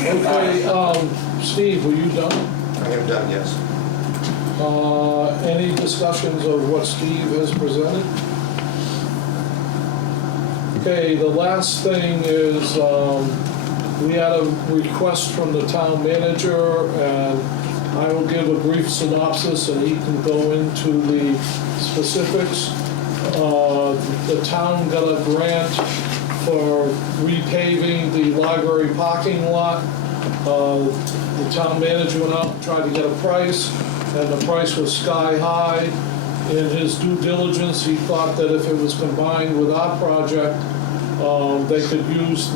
Okay, Steve, were you done? I am done, yes. Any discussions of what Steve has presented? Okay, the last thing is, we had a request from the town manager, and I will give a brief synopsis, and he can go into the specifics. The town got a grant for repaving the library parking lot. The town manager went out and tried to get a price, and the price was sky high. In his due diligence, he thought that if it was combined with our project, they could use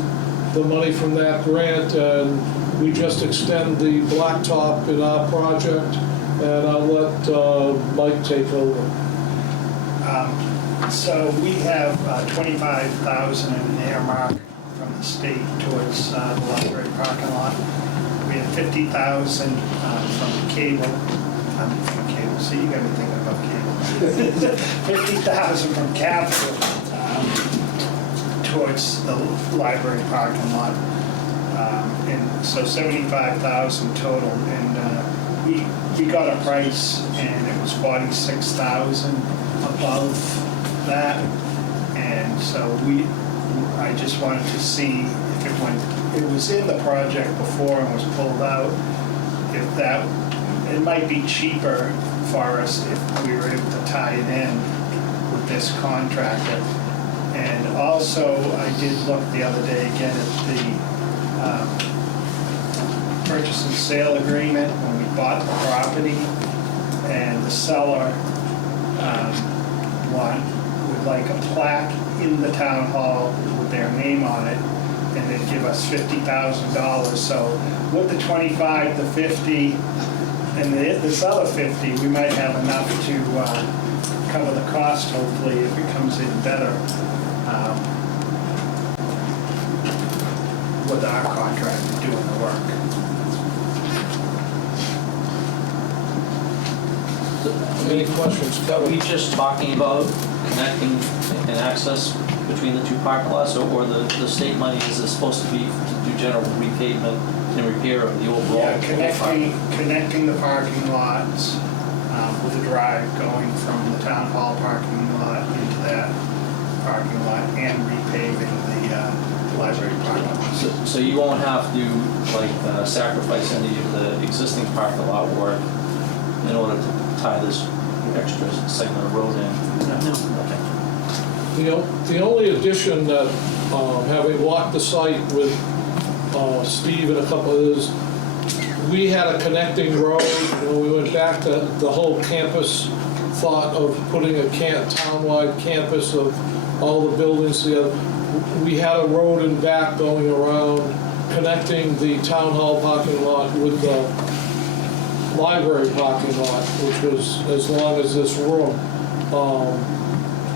the money from that grant, and we just extend the blacktop in our project, and I'll let Mike take over. So we have 25,000 in an earmark from the state towards the library parking lot. We have 50,000 from cable, see, you got me thinking about cable. 50,000 from capital towards the library parking lot. And so 75,000 total. And we got a price, and it was 46,000 above that. And so I just wanted to see if it was in the project before and was pulled out, if that, it might be cheaper for us if we were able to tie it in with this contractor. And also, I did look the other day again at the purchase and sale agreement when we bought the property, and the seller would like a plaque in the town hall with their name on it, and they'd give us $50,000. So with the 25, the 50, and this other 50, we might have enough to cover the cost, hopefully, if it comes in better with our contractor doing the work. Any questions, Are we Kevin? just talking about connecting and access between the two parking lots, or the state money, is it supposed to be to do general repavement and repair of the overall? Yeah, connecting the parking lots with a drive going from the town hall parking lot into that parking lot, and repaving the library parking lot. So you won't have to sacrifice any of the existing parking lot work in order to tie this extra segment of road in? No. Okay. The only addition that, having walked the site with Steve and a couple others, we had a connecting road. When we went back to the whole campus thought of putting a town-wide campus of all the buildings together. We had a road in back going around, connecting the town hall parking lot with the library parking lot, which was as long as this room.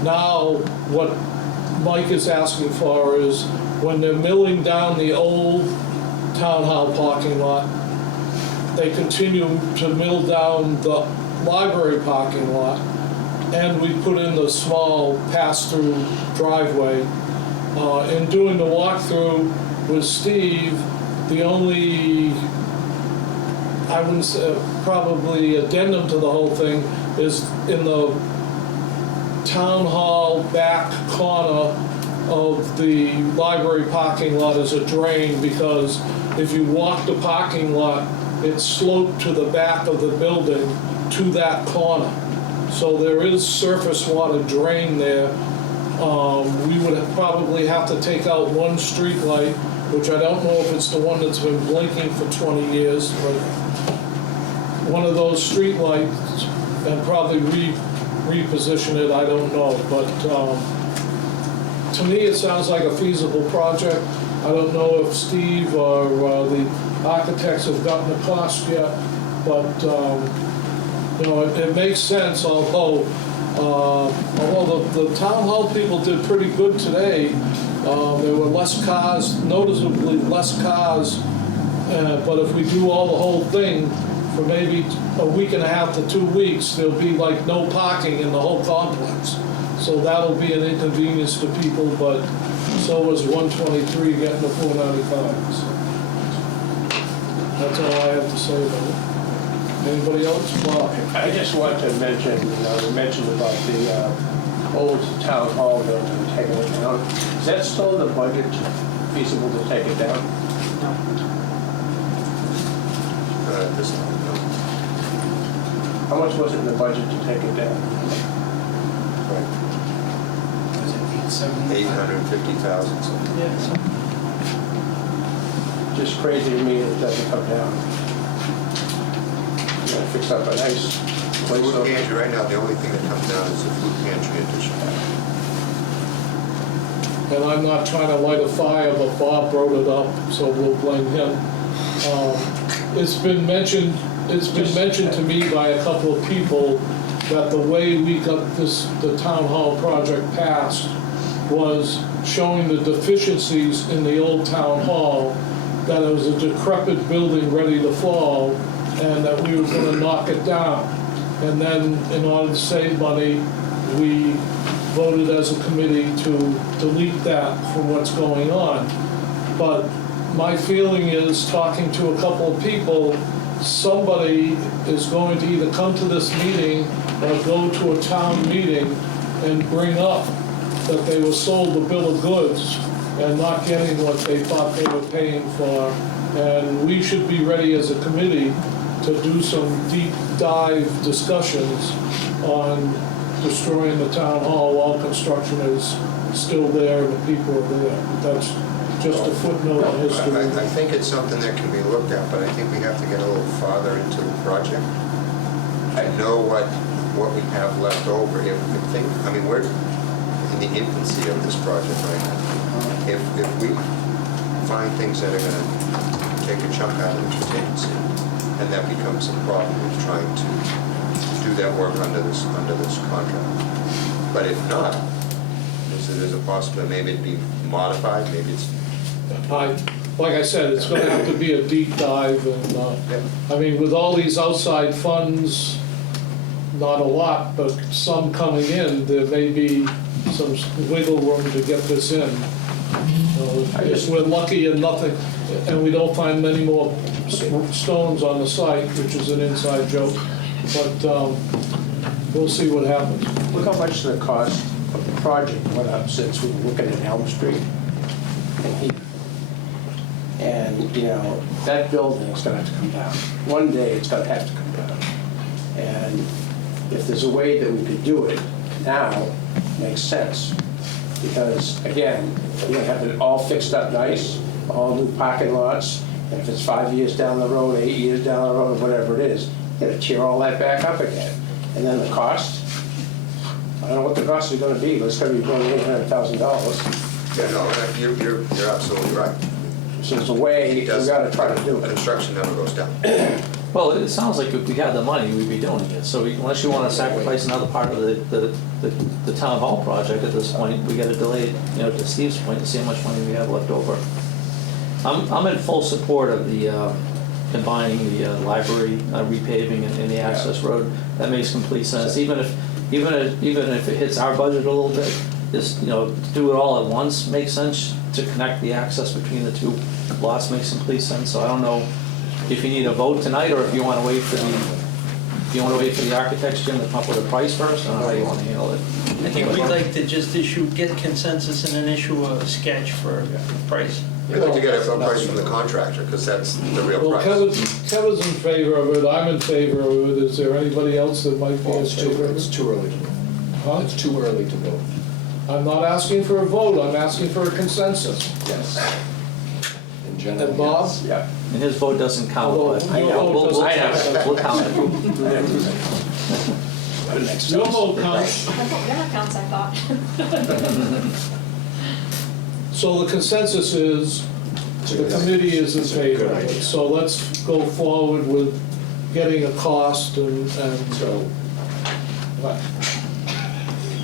Now, what Mike is asking for is, when they're milling down the old town hall parking lot, they continue to mill down the library parking lot, and we put in the small pass-through driveway. In doing the walkthrough with Steve, the only, I wouldn't say, probably addendum to the whole thing is in the town hall back corner of the library parking lot is a drain, because if you walk the parking lot, it's sloped to the back of the building to that corner. So there is surface water drain there. We would probably have to take out one street light, which I don't know if it's the one that's been blinking for 20 years, but one of those street lights, and probably reposition it, I don't know. But to me, it sounds like a feasible project. I don't know if Steve or the architects have gotten the cost yet, but it makes sense, although the town hall people did pretty good today. There were less cars, noticeably less cars, but if we do all the whole thing for maybe a week and a half to 2 weeks, there'll be like no parking in the whole complex. So that'll be an inconvenience to people, but so was 123 getting to 495. So that's all I have to say about it. Anybody else? Bob? I just want to mention, we mentioned about the old town hall building and taking it down. Is that still in the budget, feasible to take it down? This one, no. How much was it in the budget to take it down? Was it 870? 850,000, something. Yeah, so Just crazy to me it doesn't come down. You gotta fix up a nice place. Food up- pantry, right now, the only thing that comes down is the food pantry addition. And I'm not trying to light a fire, but Bob brought it up, so we'll blame him. It's been mentioned to me by a couple of people that the way we got the town hall project passed was showing the deficiencies in the old town hall, that it was a decrepit building ready to fall, and that we were gonna knock it down. And then, in order to save money, we voted as a committee to delete that from what's going on. But my feeling is, talking to a couple of people, somebody is going to either come to this meeting or go to a town meeting and bring up that they were sold a bill of goods and not getting what they thought they were paying for. And we should be ready as a committee to do some deep dive discussions on destroying the town hall while construction is still there and the people are there. That's just a footnote in history. I think it's something that can be looked at, but I think we have to get a little farther into the project. I know what we have left over. If we're in the infancy of this project right now. If we find things that are gonna take a chunk out of the contingency, and that becomes a problem with trying to do that work under this contract. But if not, there's a possibility, maybe it'd be modified, maybe it's, Like I said, it's gonna have to be a deep dive, and, I mean, with all these outside funds, not a lot, but some coming in, there may be some wiggle room to get this in. If we're lucky and nothing, and we don't find many more stones on the site, which is an inside joke, but we'll see what happens. Look how much the cost of the project went up since we were looking at Elm Street and here. And, that building is gonna have to come down. One day, it's gonna have to come down. And if there's a way that we could do it now, it makes sense. Because, again, you're gonna have it all fixed up nice, all new parking lots. And if it's 5 years down the road, 8 years down the road, whatever it is, you gotta tear all that back up again. And then the cost, I don't know what the cost is gonna be, but it's gonna be more than $800,000. yeah, no, you're absolutely right. So there's a way, we gotta try to do it. Construction never goes down. Well, it sounds like if we had the money, we'd be doing it. So unless you want to sacrifice another part of the town hall project at this point, we got to delay it, to Steve's point, to see how much money we have left over. I'm in full support of the combining the library repaving and the access road. That makes complete sense. Even if it hits our budget a little bit, just, to do it all at once makes sense. To connect the access between the two lots makes complete sense. So I don't know if you need a vote tonight, or if you want to wait for the architects, Jim, to come up with a price first. I don't know how you want to handle it. I think we'd like to just get consensus and then issue a sketch for price. We'd like to get a price from the contractor, because that's the real Well, price. Kevin's in favor of it, I'm in favor of it. Is there anybody else that might be in It's favor of it's it? too early to vote. Huh? It's too early to vote. I'm not asking for a vote, I'm asking for a consensus. Yes. In general, And Bob? yes. Yeah. And his vote doesn't count, Although but your vote we'll doesn't count. we'll count it. Your vote counts. That counts, I thought. So the consensus is, the committee is in favor of it. So let's go forward with getting a cost and, So,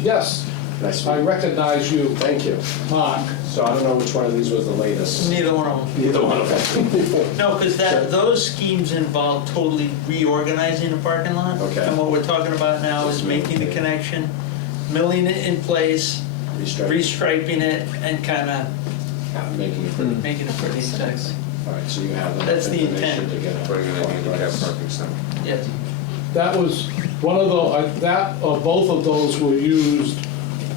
yes, nice. I recognize you, Thank you. Mark. So I don't know which one of these was the latest. Neither one of them. Neither one of them. No, because those schemes involve totally reorganizing the parking lot. Okay. And what we're talking about now is making the connection, milling it in place, restriping it, and kind of Making it pretty. making it pretty sexy. All right, so you have enough That's the information intent. to get a Putting in a handicap price. parking center. Yes. That was, one of the, both of those were used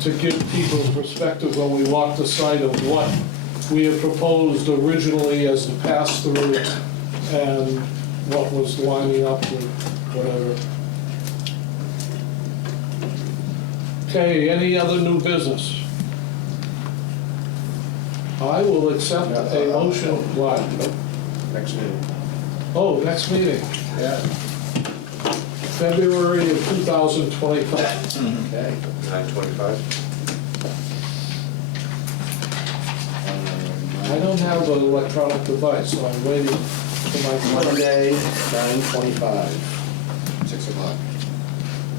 to give people a perspective when we walk the site of what we had proposed originally as the pass-through and what was lining up with whatever. Okay, any other new business? I will accept a motion, what? Next meeting. Oh, next meeting, Yeah. February of 2025. Okay. 9:25? I don't have an electronic device, so I'm waiting for my card. Monday, 9:25, 6 o'clock.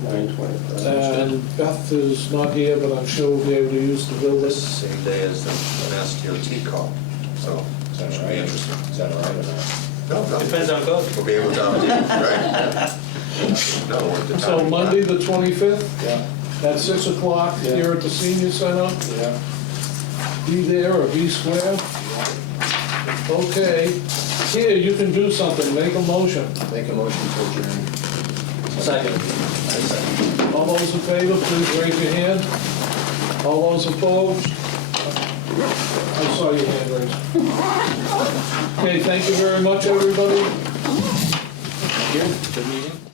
9:25. And Beth is not here, but I'm sure we'll be able to use the building. This same day as the Mass DOT call, so Is that should all be right? interesting. Is that all right or not? No, Depends on code. We'll be able to, right? No, we're at the So time. Monday, the 25th, Yeah, at 6 o'clock Yeah. here at the senior center. yeah. Be there or be square. Okay. Here, you can do something, make a motion. Make a motion to adjourn. Second. All those in favor, please raise your hand. All those opposed? I saw your hand raised. Okay, thank you very much, everybody. Good meeting.